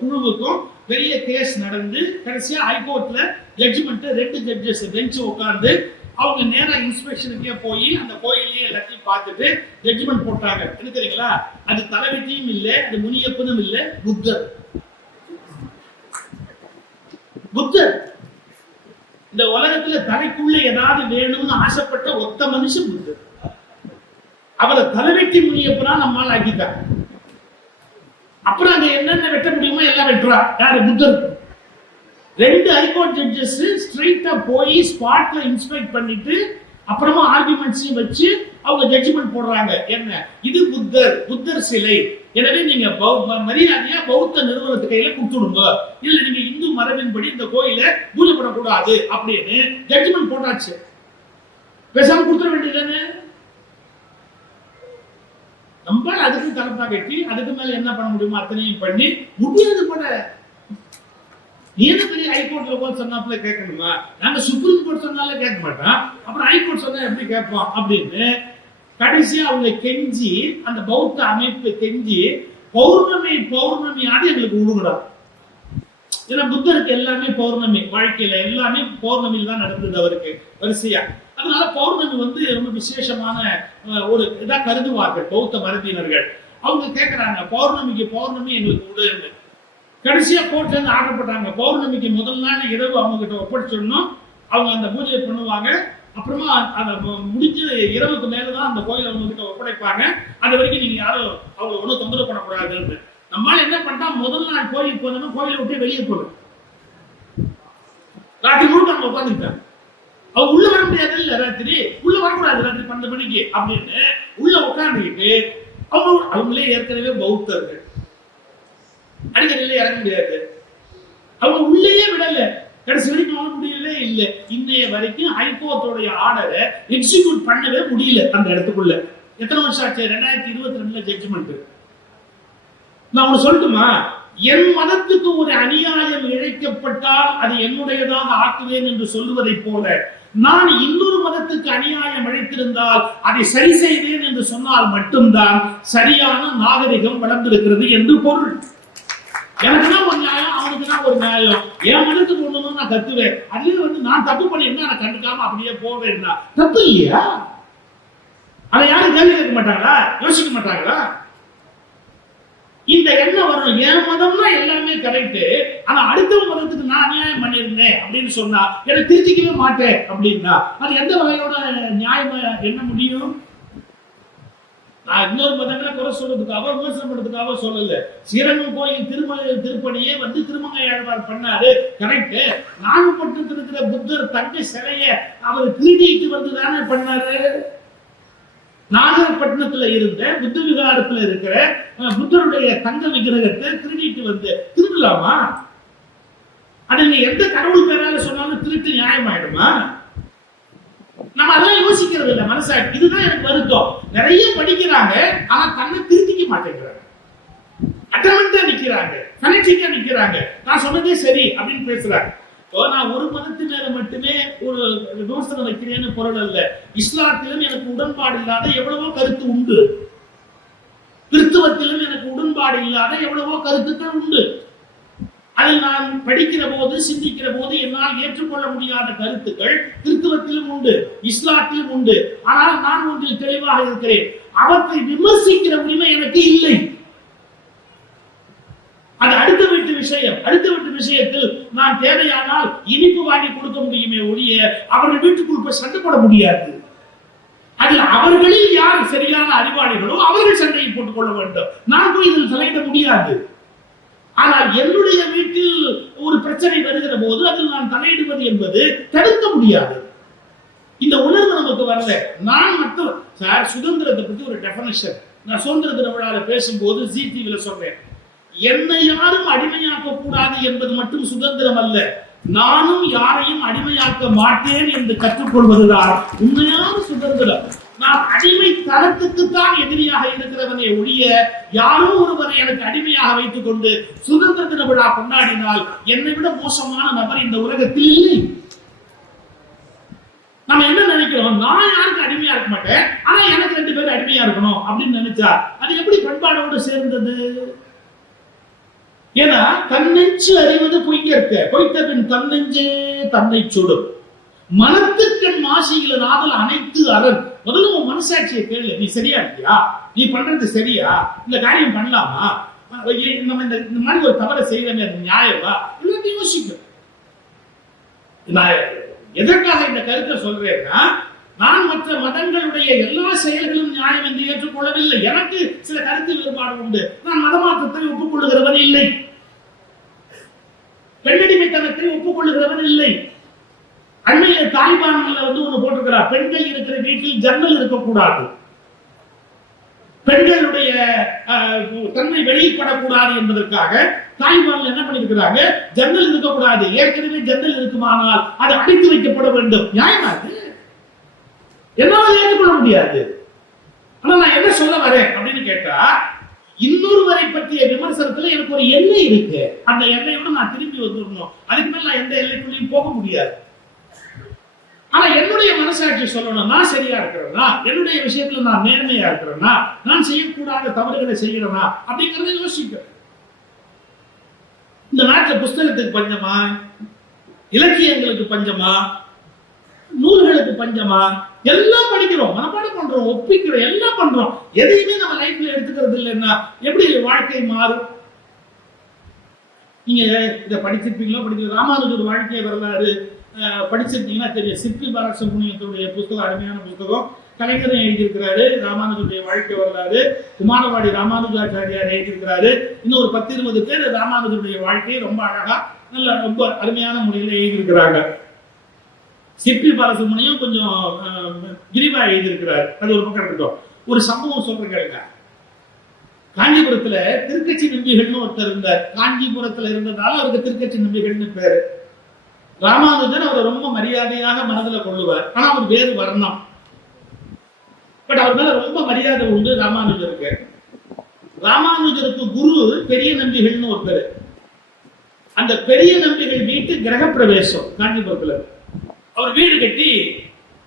குழுவுக்கும் பெரிய கேஸ் நடந்து கடைசியா ஹைகோர்ட்ல ஜட்ஜ்மெண்ட் 2 ஜட்ஜஸ் பெஞ்ச் உட்கார்ந்து அவங்க நேரா இன்ஸ்பெக்ஷனுக்கே போய் அந்த கோயிலையே எல்லாத்தையும் பார்த்துட்டு ஜட்ஜ்மெண்ட் போட்டாங்க. என்ன தெரியுங்களா, அது தலைவெட்டியும் இல்லை, அது முனியப்பனும் இல்லை, புத்தர். இந்த உலகத்துல தலைக்குள்ள ஏதாவது வேணும்னு ஆசைப்பட்ட ஒத்த மனுஷன் புத்தர். அவரை தலைவெட்டி முனியப்பனா நம்மால் ஆக்கிட்டாங்க. அப்புறம் அங்க என்னென்ன வெட்ட முடியுமோ எல்லாம் வெட்டுறா யாரு, புத்தர். 2 ஹைகோர்ட் ஜட்ஜஸ் ஸ்ட்ரைட்டா போய் ஸ்பாட்ல இன்ஸ்பெக்ட் பண்ணிட்டு அப்புறமா ஆர்குமெண்ட்ஸையும் வச்சு அவங்க ஜட்ஜ்மெண்ட் போடுறாங்க. என்ன இது, புத்தர் சிலை, எனவே நீங்க மரியாதையா பௌத்த நிறுவனத்து கையில கொடுத்துடுங்க, இல்ல நீங்க இந்து மரபின்படி இந்த கோயில பூஜை பண்ணக்கூடாது அப்படின்னு ஜட்ஜ்மெண்ட் போட்டாச்சு. பேசாம கொடுத்துட வேண்டியதானே. நம்ம அதுக்கு தரப்பா கட்டி அதுக்கு மேல என்ன பண்ண முடியுமோ அத்தனையும் பண்ணி முடியாது கூட. நீ என்ன பெரிய ஹைகோர்ட்ல போய் சொன்னாப்ல கேட்கணுமா, நாங்க சுப்ரீம் கோர்ட் சொன்னாலே கேட்க மாட்டோம், அப்புறம் ஹைகோர்ட் சொன்னா எப்படி கேட்போம் அப்படின்னு கடைசியா அவங்க கெஞ்சி, அந்த பௌத்த அமைப்பு கெஞ்சி பௌர்ணமியாவது எங்களுக்கு விடுங்கடாம். ஏன்னா புத்தருக்கு எல்லாமே பௌர்ணமி, வாழ்க்கையில எல்லாமே பௌர்ணமியில் தான் நடந்தது அவருக்கு வரிசையா. அதனால பௌர்ணமி ரொம்ப விசேஷமான ஒரு இதா கருதுவார்கள் பௌத்த மரபினர்கள். அவங்க கேட்கிறாங்க, பௌர்ணமி எங்களுக்கு விடுன்னு. கடைசியா கோர்ட்ல இருந்து ஆர்டர் போட்டாங்க, பௌர்ணமிக்கு முதல் நாள் இரவு அவங்க கிட்ட ஒப்படைச்சிடணும், அவங்க அந்த பூஜையை பண்ணுவாங்க, அப்புறமா அதை முடிஞ்சு இரவுக்கு மேலதான் அந்த கோயிலை அவங்க கிட்ட ஒப்படைப்பாங்க, அது வரைக்கும் நீங்க யாரும் அவங்க ஒன்றும் தொந்தரவு பண்ணக்கூடாதுன்னு. நம்மளால என்ன பண்ணா, முதல் நாள் கோயிலுக்கு போனோம்னா கோயிலை விட்டு வெளியே போகணும், ராத்திரி முழுக்க நம்ம உட்காந்துக்கிட்டாங்க. அவங்க உள்ள வர முடியாது, இல்ல ராத்திரி உள்ள வரக்கூடாது, ராத்திரி 12 மணிக்கு அப்படின்னு உள்ள உட்காந்துக்கிட்டு அவங்களே ஏற்கனவே பௌத்தர்கள், அடிக்கடியில இறங்க முடியாது, அவங்க உள்ளேயே விடல, கடைசி வரைக்கும் அவன முடியவே இல்லை. இன்னைய வரைக்கும் ஹைகோர்ட்டோடைய ஆர்டரை எக்ஸிக்யூட் பண்ணவே முடியல அந்த இடத்துக்குள்ள. எத்தனை வருஷம் ஆச்சு, 2022 ஜட்ஜ்மெண்ட். நான் ஒண்ணு சொல்லட்டுமா, என் மதத்துக்கு ஒரு அநியாயம் இழைக்கப்பட்டால் அது என்னுடையதாக ஆக்குவேன் என்று சொல்லுவதை போல, நான் இன்னொரு மதத்துக்கு அநியாயம் இழைத்திருந்தால் அதை சரி செய்வேன் என்று சொன்னால் மட்டும்தான் சரியான நாகரிகம் வளர்ந்திருக்கிறது என்று பொருள். எனக்குதான் ஒரு நியாயம், அவனுக்குதான் ஒரு நியாயம். என் மனத்துக்கு ஒண்ணுன்னு நான் கத்துவேன். அதுலயும் நான் தப்பு பண்ணிருந்தா நான் கண்டுக்காம அப்படியே போவேன்னா தப்பு இல்லையா? அதை யாரும் கேள்வி கேட்க மாட்டாங்களா? யோசிக்க மாட்டாங்களா? இந்த எண்ணம் வரும், என் மதம்னா எல்லாமே கரெக்ட், ஆனா அடுத்த மதத்துக்கு நான் அநியாயம் பண்ணிருந்தேன் அப்படின்னு சொன்னா எனக்கு திருத்திக்கவே மாட்டேன் அப்படின்னா அது எந்த வகையோட நியாயமா என்ன முடியும்? நான் இன்னொரு மதங்களை குறை சொல்றதுக்காக விமர்சனம் பண்றதுக்காக சொல்லல. ஸ்ரீரங்கம் கோயில் திருப்பணியே திருமங்கையாழ்வார் பண்ணாரு, கரெக்ட். நாகப்பட்டினத்தில் இருக்கிற புத்தர் தங்க சிலைய அவர் திருடிட்டு வந்துதானே பண்ணாரு. நாகப்பட்டினத்துல இருந்த புத்த விகாரத்துல இருக்கிற புத்தருடைய தங்க விக்கிரகத்தை திருடிட்டு வந்து திருடலாமா? அதை நீ எந்த கடவுள் பேரால சொன்னாலும் திருட்டு நியாயமாயிடுமா? நம்ம அதெல்லாம் யோசிக்கிறது இல்ல மனசாட்சி. இதுதான் எனக்கு வருத்தம். நிறைய படிக்கிறாங்க, ஆனா தன்னை திருத்திக்க மாட்டேங்கிறாங்க. அட்டமெண்டா நிக்கிறாங்க, கனெக்டிங்கா நிக்கிறாங்க. நான் சொன்னதே சரி அப்படின்னு பேசுறாங்க. நான் ஒரு மதத்தினரை மட்டுமே ஒரு விமர்சனம் வைக்கிறேன்னு பொருள் அல்ல. இஸ்லாத்திலும் எனக்கு உடன்பாடு இல்லாத எவ்வளவோ கருத்து உண்டு, கிறிஸ்துவத்திலும் எனக்கு உடன்பாடு இல்லாத எவ்வளவோ கருத்துக்கள் உண்டு. அதில் நான் படிக்கிற போது சிந்திக்கிற போது என்னால் ஏற்றுக்கொள்ள முடியாத கருத்துக்கள் கிறிஸ்துவத்திலும் உண்டு, இஸ்லாத்திலும் உண்டு. ஆனால் நான் ஒன்றில் தெளிவாக இருக்கிறேன், அவற்றை விமர்சிக்கிற உரிமை எனக்கு இல்லை. அது அடுத்த வீட்டு விஷயம். அடுத்த வீட்டு விஷயத்தில் நான் தேவையானால் இனிப்பு வாங்கி கொடுக்க முடியுமே ஒழிய அவர்கள் வீட்டுக்குள் போய் சண்டை போட முடியாது. அதில் அவர்களில் யார் சரியான அறிவாளிகளோ அவர்கள் சண்டையை போட்டுக் கொள்ள வேண்டும். நான் போய் இதில் தலையிட முடியாது. ஆனால் என்னுடைய வீட்டில் ஒரு பிரச்சனை வருகிற போது அதில் நான் தலையிடுவது என்பது தடுக்க முடியாது. இந்த உணர்வு நமக்கு வரல. நான் மட்டும் சார் சுதந்திரத்தை பற்றி ஒரு டெஃபனிஷன் நான் சுதந்திர தின விழாவில் பேசும்போது ஜிடிவில சொல்றேன். என்னை யாரும் அடிமையாக்க கூடாது என்பது மட்டும் சுதந்திரம் அல்ல, நானும் யாரையும் அடிமையாக்க மாட்டேன் என்று கற்றுக்கொள்வதுதான் உண்மையான சுதந்திரம். நான் அடிமை தரத்துக்குத்தான் எதிரியாக இருக்கிறவனை ஒழிய யாரோ ஒருவரை எனக்கு அடிமையாக வைத்துக் கொண்டு சுதந்திர தின விழா கொண்டாடினால் என்னை விட மோசமான நபர் இந்த உலகத்தில் இல்லை. நம்ம என்ன நினைக்கிறோம், நான் யாருக்கு அடிமையா இருக்க மாட்டேன், ஆனா எனக்கு 2 பேர் அடிமையா இருக்கணும் அப்படின்னு நினைச்சா அது எப்படி பண்பாடோடு சேர்ந்தது? ஏன்னா தன்னெஞ்சு அறிவது பொய்யற்க, பொய்த்த பின் தன்னெஞ்சே தன்னை சுடும். மனத்துக்கண் மாசியில நாதல் அனைத்து அரண். முதல்ல உன் மனசாட்சியை கேளு, நீ சரியா இருக்கியா, நீ பண்றது சரியா, இந்த காரியம் பண்ணலாமா, நம்ம இந்த மாதிரி ஒரு தவறை செய்யறமே அது நியாயமா, எல்லாத்தையும் யோசிக்கும். நான் எதற்காக இந்த கருத்தை சொல்றேன்னா, நான் மற்ற மதங்களுடைய எல்லா செயல்களும் நியாயம் என்று ஏற்றுக்கொள்ளவில்லை. எனக்கு சில கருத்து வேறுபாடு உண்டு. நான் மதமாற்றத்தை ஒப்புக்கொள்ளுகிறவன் இல்லை, பெண்ணடிமைத்தனத்தை ஒப்புக்கொள்ளுகிறவன் இல்லை. அண்மையில் தாலிபான்ல ஒண்ணு போட்டிருக்கிறார், பெண்கள் இருக்கிற வீட்டில் ஜன்னல் இருக்கக்கூடாது, பெண்களுடைய தன்மை வெளிப்படக்கூடாது என்பதற்காக தாலிபான்ல என்ன பண்ணிருக்கிறாங்க, ஜன்னல் இருக்கக்கூடாது. ஏற்கனவே ஜன்னல் இருக்குமானால் அது அடைத்து வைக்கப்பட வேண்டும். நியாயமா அது? என்னால ஏற்றுக்கொள்ள முடியாது. ஆனா நான் என்ன சொல்ல வரேன் அப்படின்னு கேட்டா, இன்னொருவரை பற்றிய விமர்சனத்துல எனக்கு ஒரு எல்லை இருக்கு. அந்த எல்லையோட நான் திரும்பி வந்துடணும். அதுக்கு மேல நான் எந்த எல்லைக்குள்ளேயும் போக முடியாது. ஆனா என்னுடைய மனசாட்சி சொல்லணும், நான் சரியா இருக்கிறேன்னா, என்னுடைய விஷயத்துல நான் நேர்மையா இருக்கிறேன்னா, நான் செய்யக்கூடாத தவறுகளை செய்யறேனா அப்படிங்கறத யோசிக்க. இந்த நாட்டுல புஸ்தகத்துக்கு பஞ்சமா, இலக்கியங்களுக்கு பஞ்சமா, நூல்களுக்கு பஞ்சமா? எல்லாம் படிக்கிறோம், மனப்பாடம் பண்றோம், ஒப்பிக்கிறோம், எல்லாம் பண்றோம். எதையுமே நம்ம லைஃப்ல எடுத்துக்கிறது இல்லைன்னா எப்படி வாழ்க்கை மாறும்? நீங்க இதை படிச்சிருப்பீங்களோ படிக்கிற ராமானுஜர் வாழ்க்கை வரலாறு படிச்சிருக்கீங்கன்னா தெரியும். சிற்பி பாலசுப்ரமணியத்துடைய புத்தகம் அருமையான புத்தகம். கலைஞரும் எழுதியிருக்கிறாரு ராமானுஜருடைய வாழ்க்கை வரலாறு. குமாரவாடி ராமானுஜாச்சாரியார் எழுதியிருக்கிறாரு. இன்னும் ஒரு 10-20 பேர் ராமானுஜருடைய வாழ்க்கையை ரொம்ப அழகா நல்ல ரொம்ப அருமையான முறையில் எழுதியிருக்கிறாங்க. சிற்பி பாலசுப்ரமணியம் கொஞ்சம் விரிவா எழுதியிருக்கிறார். அது ஒரு பக்கம் இருக்கட்டும். ஒரு சம்பவம் சொல்றேன் கேளுங்க. காஞ்சிபுரத்துல திருக்கட்சி நம்பிகள்னு ஒருத்தர் இருந்தார். காஞ்சிபுரத்துல இருந்ததால அவருக்கு திருக்கட்சி நம்பிகள்னு பேரு. ராமானுஜர் அவரை ரொம்ப மரியாதையாக மனதில் கொள்ளுவார். ஆனா அவர் வேறு வர்ணம். பட் அவர் மேல ரொம்ப மரியாதை உண்டு ராமானுஜருக்கு. ராமானுஜருக்கு குரு பெரிய நம்பிகள்னு ஒருத்தர். அந்த பெரிய நம்பிகள் வீட்டு கிரக பிரவேசம் காஞ்சிபுரத்துல. அவர் வீடு கட்டி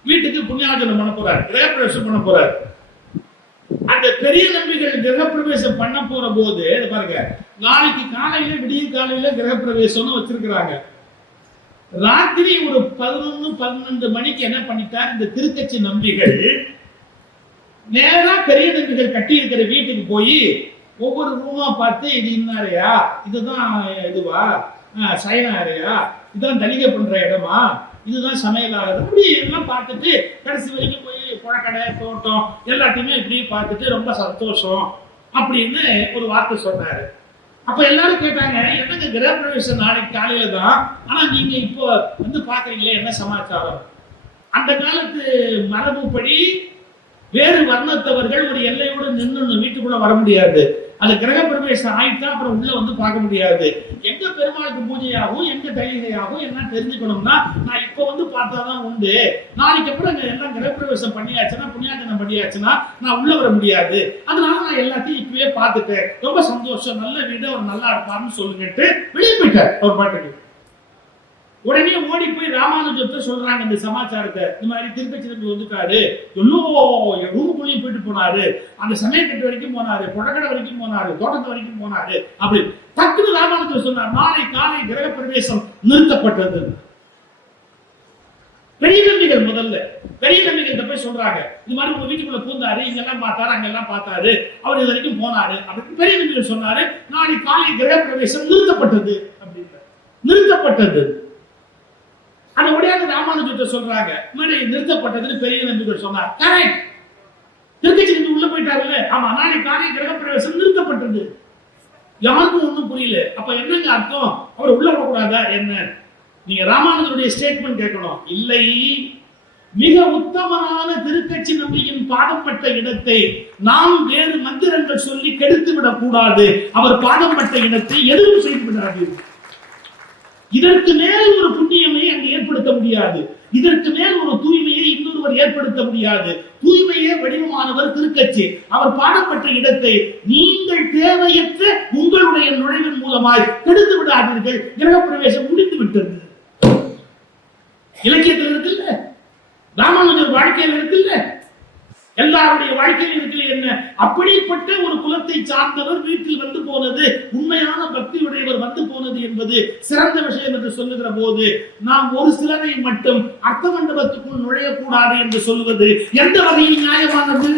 வீட்டுக்கு புண்ணியார்ஜனம் பண்ண போறார், கிரக பிரவேசம் பண்ண போறார். அந்த பெரிய நம்பிகள் கிரகப்பிரவேசம் பண்ண போற போது பாருங்க, நாளைக்கு காலையில விடிய காலையில கிரகப்பிரவேசம்னு வச்சிருக்கிறாங்க. ராத்திரி ஒரு 11-12 மணிக்கு என்ன பண்ணிட்டார் இந்த திருக்கட்சி நம்பிகள், நேரா பெரிய நம்பிகள் கட்டி இருக்கிற வீட்டுக்கு போய் ஒவ்வொரு ரூமா பார்த்து, இது இன்னாரையா, இதுதான் இதுவா சயன அறையா, இதுதான் தலிகை பண்ற இடமா, இதுதான் சமையல் ஆகுது, அப்படி எல்லாம் பார்த்துட்டு கடைசி வரைக்கும் போய் புழக்கடை தோட்டம் எல்லாத்தையுமே இப்படி பார்த்துட்டு ரொம்ப சந்தோஷம் அப்படின்னு ஒரு வார்த்தை சொன்னாரு. அப்ப எல்லாரும் கேட்டாங்க, என்னங்க கிரகப்பிரவேசம் நாளைக்கு காலையில தான், ஆனா நீங்க இப்போ வந்து பாக்குறீங்களே என்ன சமாச்சாரம்? அந்த காலத்து மரபுப்படி வேறு வர்ணத்தவர்கள் ஒரு எல்லையோடு நின்று வீட்டுக்குள்ள வர முடியாது. அது கிரகப்பிரவேசம் ஆயிட்டா அப்புறம் உள்ள வந்து பார்க்க முடியாது. எங்க பெருமாளுக்கு பூஜையாகும் எங்க தலிகையாகும் என்ன தெரிஞ்சுக்கணும்னா நான் இப்ப வந்து பார்த்தாதான் உண்டு. நாளைக்கு அப்புறம் எல்லாம் கிரகப்பிரவேசம் பண்ணியாச்சுன்னா புண்ணியாச்சனம் பண்ணியாச்சுன்னா நான் உள்ள வர முடியாது. அதனால நான் எல்லாத்தையும் இப்பவே பார்த்துட்டேன், ரொம்ப சந்தோஷம், நல்ல வீடு, அவர் நல்லா இருப்பாருன்னு சொல்லுங்கட்டு வெளியே போயிட்டார் அவர் பாட்டுக்கு. உடனே ஓடி போய் ராமானுஜத்தை சொல்றாங்க இந்த சமாச்சாரத்தை, இந்த மாதிரி திருப்பதி வந்துட்டாரு, எல்லாம் ரூமுக்குள்ளேயும் போயிட்டு போனாரு, அந்த சமயக்கட்டு வரைக்கும் போனாரு, புடக்கடை வரைக்கும் போனாரு, தோட்டத்து வரைக்கும் போனாரு அப்படி. டக்குனு ராமானுஜர் சொன்னார், நாளை காலை கிரக பிரவேசம் நிறுத்தப்பட்டது. பெரிய நம்பிகள் முதல்ல பெரிய நம்பிகள் போய் சொல்றாங்க, இந்த மாதிரி உங்க வீட்டுக்குள்ள பூந்தாரு, இங்கெல்லாம் பார்த்தாரு, அங்கெல்லாம் பார்த்தாரு, அவர் இது வரைக்கும் போனாரு அப்படின்னு பெரிய நம்பிகள் சொன்னாரு. நாளை காலை கிரக பிரவேசம் நிறுத்தப்பட்டது அப்படின்னு நிறுத்தப்பட்டது. அந்த உடையாக ராமானுஜத்தை சொல்றாங்க, மாதிரி நிறுத்தப்பட்டதுன்னு பெரிய நம்பிகள் சொன்னார். கரெக்ட், திருக்கட்சி உள்ள போயிட்டாருல்ல, ஆமா நாளை காலை கிரகப்பிரவேசம் நிறுத்தப்பட்டது. யாருக்கும் ஒண்ணும் புரியல. அப்ப என்னங்க அர்த்தம்? அவர் உள்ள விடக்கூடாதா என்ன? நீங்க ராமானுஜருடைய ஸ்டேட்மெண்ட் கேட்கணும். இல்லை, மிக உத்தமமான திருக்கட்சி நம்பியின் பாதப்பட்ட இடத்தை நாம் வேறு மந்திரங்கள் சொல்லி கெடுத்து விடக் கூடாது. அவர் பாதப்பட்ட இடத்தை எதுவும் செய்து விடாது. இதற்கு மேல் ஒரு புண்ணியமை அங்கு ஏற்படுத்த முடியாது. இதற்கு மேல் ஒரு தூய்மையை இன்னொருவர் ஏற்படுத்த முடியாது. தூய்மையே வடிவமானவர் திருக்கட்சி. அவர் பாடப்பட்ட இடத்தை நீங்கள் தேவையற்ற உங்களுடைய நுழைவின் மூலமாய் கெடுத்து விடாதீர்கள். கிரகப்பிரவேசம் முடிந்து விட்டது. இலக்கியத்தில் இருக்குல்ல, ராமானுஜர் வாழ்க்கையில் இருக்குல்ல, எல்லாருடைய வாழ்க்கையில் இருக்கிற என்ன? அப்படிப்பட்ட ஒரு குலத்தை சார்ந்தவர் வீட்டில் வந்து போனது, உண்மையான பக்தியுடையவர் வந்து போனது என்பது சிறந்த விஷயம் என்று சொல்லுகிற போது நாம் ஒரு சிலரை மட்டும் அர்த்த மண்டபத்துக்குள் நுழையக்கூடாது என்று சொல்லுவது எந்த வகையில் நியாயமானது?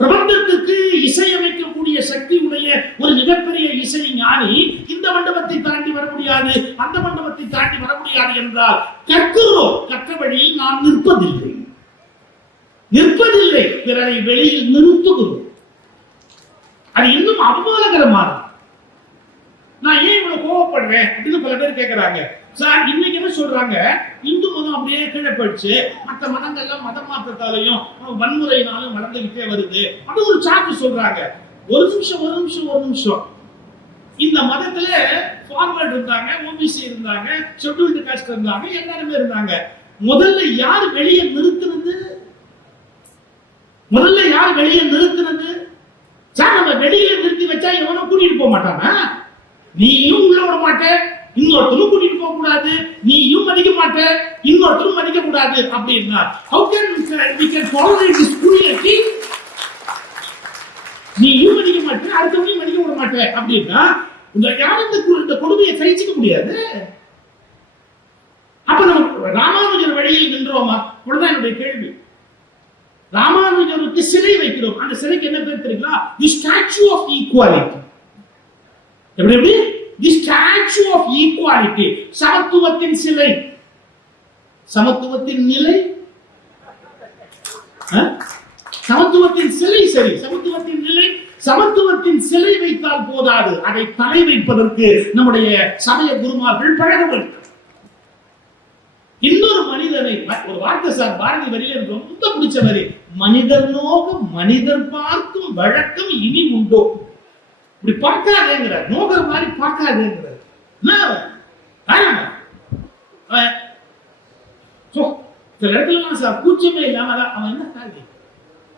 பிரபந்தத்துக்கு இசையமைக்கக்கூடிய சக்தி உடைய ஒரு மிகப்பெரிய இசை ஞானி இந்த மண்டபத்தை தாண்டி வர முடியாது, அந்த மண்டபத்தை தாண்டி வர முடியாது என்றால் கற்கிறோம், கற்ற வழியில் நாம் நிற்பதில்லை, பிறரை வெளியில் நிறுத்துகிறோம். அது இன்னும் அவமானகரமானது. நான் ஏன் இவ்வளவு கோவப்படுறேன் அப்படின்னு பல பேர் கேட்கிறாங்க. சார், இன்னைக்கு என்ன சொல்றாங்க, இந்து மதம் அப்படியே கீழே போயிடுச்சு, மற்ற மதங்கள்லாம் மத மாற்றத்தாலையும் வன்முறையினாலும் வளர்ந்துகிட்டே வருது அப்படி ஒரு சாக்கு சொல்றாங்க. ஒரு நிமிஷம். இந்த மதத்துல ஃபார்வர்ட் இருந்தாங்க, ஓபிசி இருந்தாங்க, ஷெட்யூல்டு காஸ்ட் இருந்தாங்க, எல்லாருமே இருந்தாங்க. முதல்ல யார் வெளியே நிறுத்துறது? சார், நம்ம வெளியே நிறுத்தி வச்சா எவனும் கூட்டிட்டு போக மாட்டானா? நீயும் உள்ள விட மாட்டேன், இன்னொருத்தரும் கூட்டிட்டு போக கூடாது, நீயும் மதிக்க மாட்டேன், இன்னொருத்தரும் மதிக்க கூடாது அப்படின்னா how can we can tolerate this cruelty? நீயும் மதிக்க மாட்டேன், அடுத்தவனையும் மதிக்க விட மாட்டேன் அப்படின்னா யாரும் இந்த கொடுமையை சகிச்சுக்க முடியாது. அப்ப நம்ம ராமானுஜர் வழியில் நின்றோமா? இவ்வளவுதான் என்னுடைய கேள்வி. ராமானுஜருக்கு சிலை வைக்கிறோம், அந்த சிலைக்கு என்ன பேர் தெரியுங்களா? தி ஸ்டாச்சு ஆஃப் ஈக்குவாலிட்டி. எப்படி? தி ஸ்டாச்சு ஆஃப் ஈக்குவாலிட்டி, சமத்துவத்தின் சிலை. சமத்துவத்தின் நிலை, சமத்துவத்தின் சிலை சரி, சமத்துவத்தின் நிலை, சமத்துவத்தின் சிலை வைத்தால் போதாது, அதை தலை வைப்பதற்கு நம்முடைய சமய குருமார்கள் பழக வேண்டும். இன்னொரு மனிதனை, ஒரு வார்த்தை சார் பாரதி வரியில ரொம்ப பிடிச்ச வரி, மனிதர் நோகம் மனிதர் பார்க்கும் வழக்கம் இனி உண்டோ? இப்படி பார்க்காதேங்கிறார், நோகிற மாதிரி பார்க்காதேங்கிறார். சில இடத்துல சார் கூச்சமே இல்லாம அவன் என்ன காரணம்,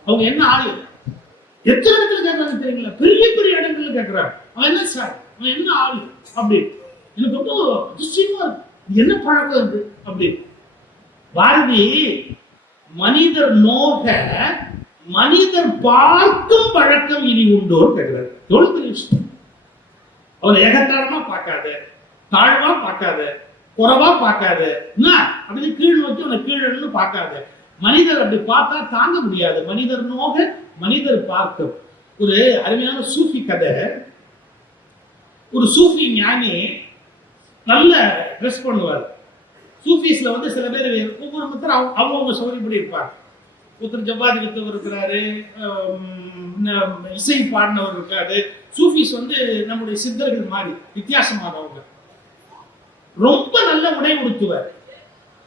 அவங்க என்ன ஆளு, எத்தனை இடத்துல கேட்கறாங்க தெரியுங்களா? பெரிய பெரிய இடங்கள்ல கேட்கிறாங்க, அவன் என்ன சார், அவன் என்ன ஆளு அப்படி. எனக்கு ரொம்ப அதிசயமா என்ன பழக்கம் இருக்கு அப்படி. பாரதி மனிதர் நோக மனிதர் பார்க்கும் பழக்கம் இனி உண்டோ கேட்கிறார். எவ்வளவு பெரிய விஷயம். அவனை ஏகத்தாளமா பார்க்காத, தாழ்வா பார்க்காத, குறைவா பார்க்காத, அப்படி கீழ் நோக்கி அவனை கீழே பார்க்காத. மனிதர் அப்படி பார்த்தா தாங்க முடியாது. மனிதர் நோக மனிதர் பார்க்கும். ஒரு அருமையான சூஃபி கதை. ஒரு சூஃபி ஞானி நல்ல ட்ரெஸ் பண்ணுவார். சூஃபீஸ்ல வந்து சில பேர் ஒவ்வொருத்தர் அவங்க சௌகரியப்படி இருப்பாங்க. ஒருத்தர் ஜவ்வாதி வித்தவர் இருக்கிறாரு, இசை பாடினவர் இருக்காரு. சூஃபீஸ் வந்து நம்முடைய சித்தர்கள் மாதிரி வித்தியாசமானவங்க. ரொம்ப நல்ல உடை உடுத்துவார்.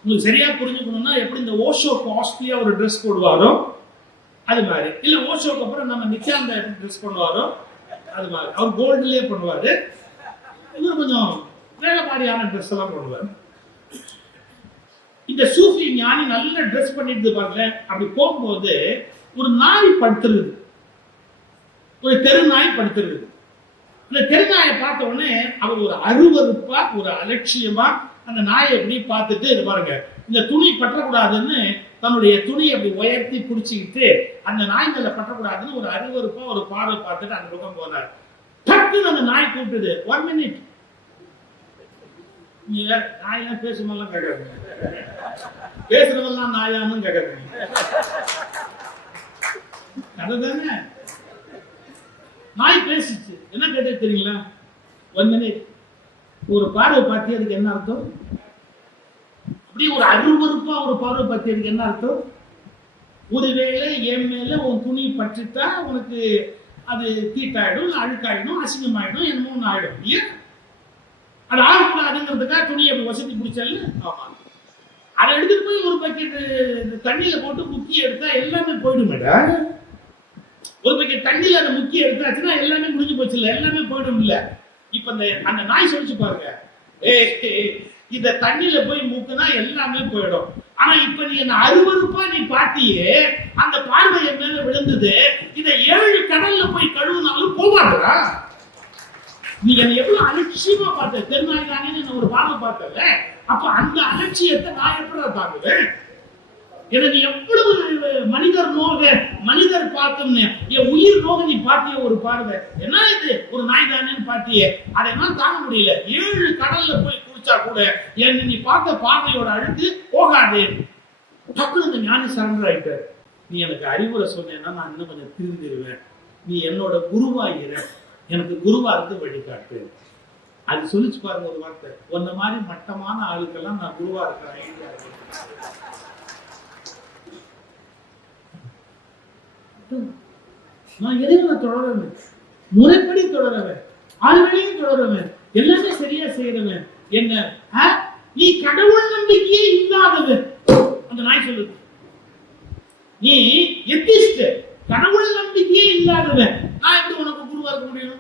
உங்களுக்கு சரியா புரிஞ்சுக்கணும்னா எப்படி இந்த ஓஷோ காஸ்ட்லியா ஒரு ட்ரெஸ் போடுவாரோ அது மாதிரி, இல்ல ஓஷோக்கு அப்புறம் நம்ம நித்யானந்தா எப்படி ட்ரெஸ் பண்ணுவாரோ அது மாதிரி. அவர் கோல்டுலயே பண்ணுவாரு. இவர் கொஞ்சம் வேற மாதிரியான ட்ரெஸ் எல்லாம் பண்ணுவார். இந்த சூஃபி ஞானி நல்ல ட்ரெஸ் பண்ணிட்டு பாருங்க. அப்படி போகும்போது ஒரு நாய் படுத்துருது, ஒரு தெரு நாய் படுத்துருது. இந்த தெரு நாயை பார்த்த உடனே அவர் ஒரு அருவருப்பா ஒரு அலட்சியமா அந்த நாயை எப்படி பார்த்துட்டு இது பாருங்க, இந்த துணி பற்றக்கூடாதுன்னு தன்னுடைய துணியை அப்படி உயர்த்தி பிடிச்சிக்கிட்டு அந்த நாய் மேல பற்றக்கூடாதுன்னு ஒரு அருவருப்பா ஒரு பார்வை பார்த்துட்டு அந்த பக்கம் போனார். டக்குன்னு அந்த நாய் கூப்பிட்டுது, 1 minute. நீங்க நாயெல்லாம் பேசும்போதெல்லாம் கேட்காதுங்க, பேசுறதெல்லாம் நாயான்னு கேட்காதுங்க. அதுதானே நாய் பேசிச்சு. என்ன கேட்டது தெரியுங்களா? 1 minute. ஒரு பார்வை பார்த்து அதுக்கு என்ன அர்த்தம்? அப்படி ஒரு அருவருப்பா ஒரு பார்வை பார்த்து அதுக்கு என்ன அர்த்தம்? ஒருவேளை என் மேல உன் துணி பற்றிட்டா உனக்கு அது தீட்டாயிடும், அழுக்காயிடும், அசிங்கமாயிடும், என்னமோ ஆயிடும் இல்லையா? அது ஆகக்கூடாதுங்கிறதுக்காக துணியை அப்படி வசதி பிடிச்சல. ஆமா, அதை எடுத்துட்டு போய் ஒரு பக்கெட் தண்ணியில போட்டு முக்கி எடுத்தா எல்லாமே போயிடும். ஒரு பக்கெட் தண்ணியில அதை முக்கி எடுத்தாச்சுன்னா எல்லாமே முடிஞ்சு போச்சு இல்ல, எல்லாமே போயிடும் இல்ல. இப்ப அந்த நாய் சொல்லிச்சு பாருங்க, இந்த தண்ணியில போய் மூக்குனா எல்லாமே போயிடும். ஆனா இப்ப நீ என்ன அருவருப்பா நீ பாத்தியே, அந்த பார்வை என் மேல விழுந்தது, இதை 7 கடல்ல போய் கழுவுனாலும் போவாடுறா. நீ என்ன எவ்வளவு அலட்சியமா பார்த்த, தெருநாய் தானே ஒரு பார்வை பார்த்தல. அப்ப அந்த அலட்சியத்தை நான் எப்படி தாங்குவேன்? எனக்கு எவ்வளவு மனிதர் நோக மனிதர் பார்த்தோம்னு என் உயிர் நோக நீ பாத்திய ஒரு பார்வை. என்ன இது ஒரு நாய் தானேன்னு பாத்தியே, அதெல்லாம் தாங்க முடியல. 7 கடல்ல போய் குளிச்சா கூட என்ன நீ பார்த்த பார்வையோட அழுக்கு போகாது. டக்குனு இந்த ஞானி சரண்டர் ஆயிட்ட. நீ எனக்கு அறிவுரை சொன்னேன்னா நான் இன்னும் கொஞ்சம் திருந்திருவேன். நீ என்னோட குருவாயிர, எனக்கு குருவா இருந்து வழிகாட்டு. அது சொல்லிச்சு பாருங்க ஒரு வார்த்தை. உன்ன மாதிரி மட்டமான ஆளுக்கெல்லாம் நான் குருவா இருக்கிறேன். நான் எதையும் தொடரவேன், முறைப்படி தொடரவேன், ஆழ்வெளியும் தொடரவேன், எல்லாமே சரியா செய்யறவன். என்ன நீ கடவுள் நம்பிக்கையே இல்லாதவன். அந்த நாய் சொல்லுது, நீ எத்திஸ்ட், கடவுள் நம்பிக்கையே இல்லாதவன். நான் எப்படி உனக்கு குருவா இருக்க முடியும்?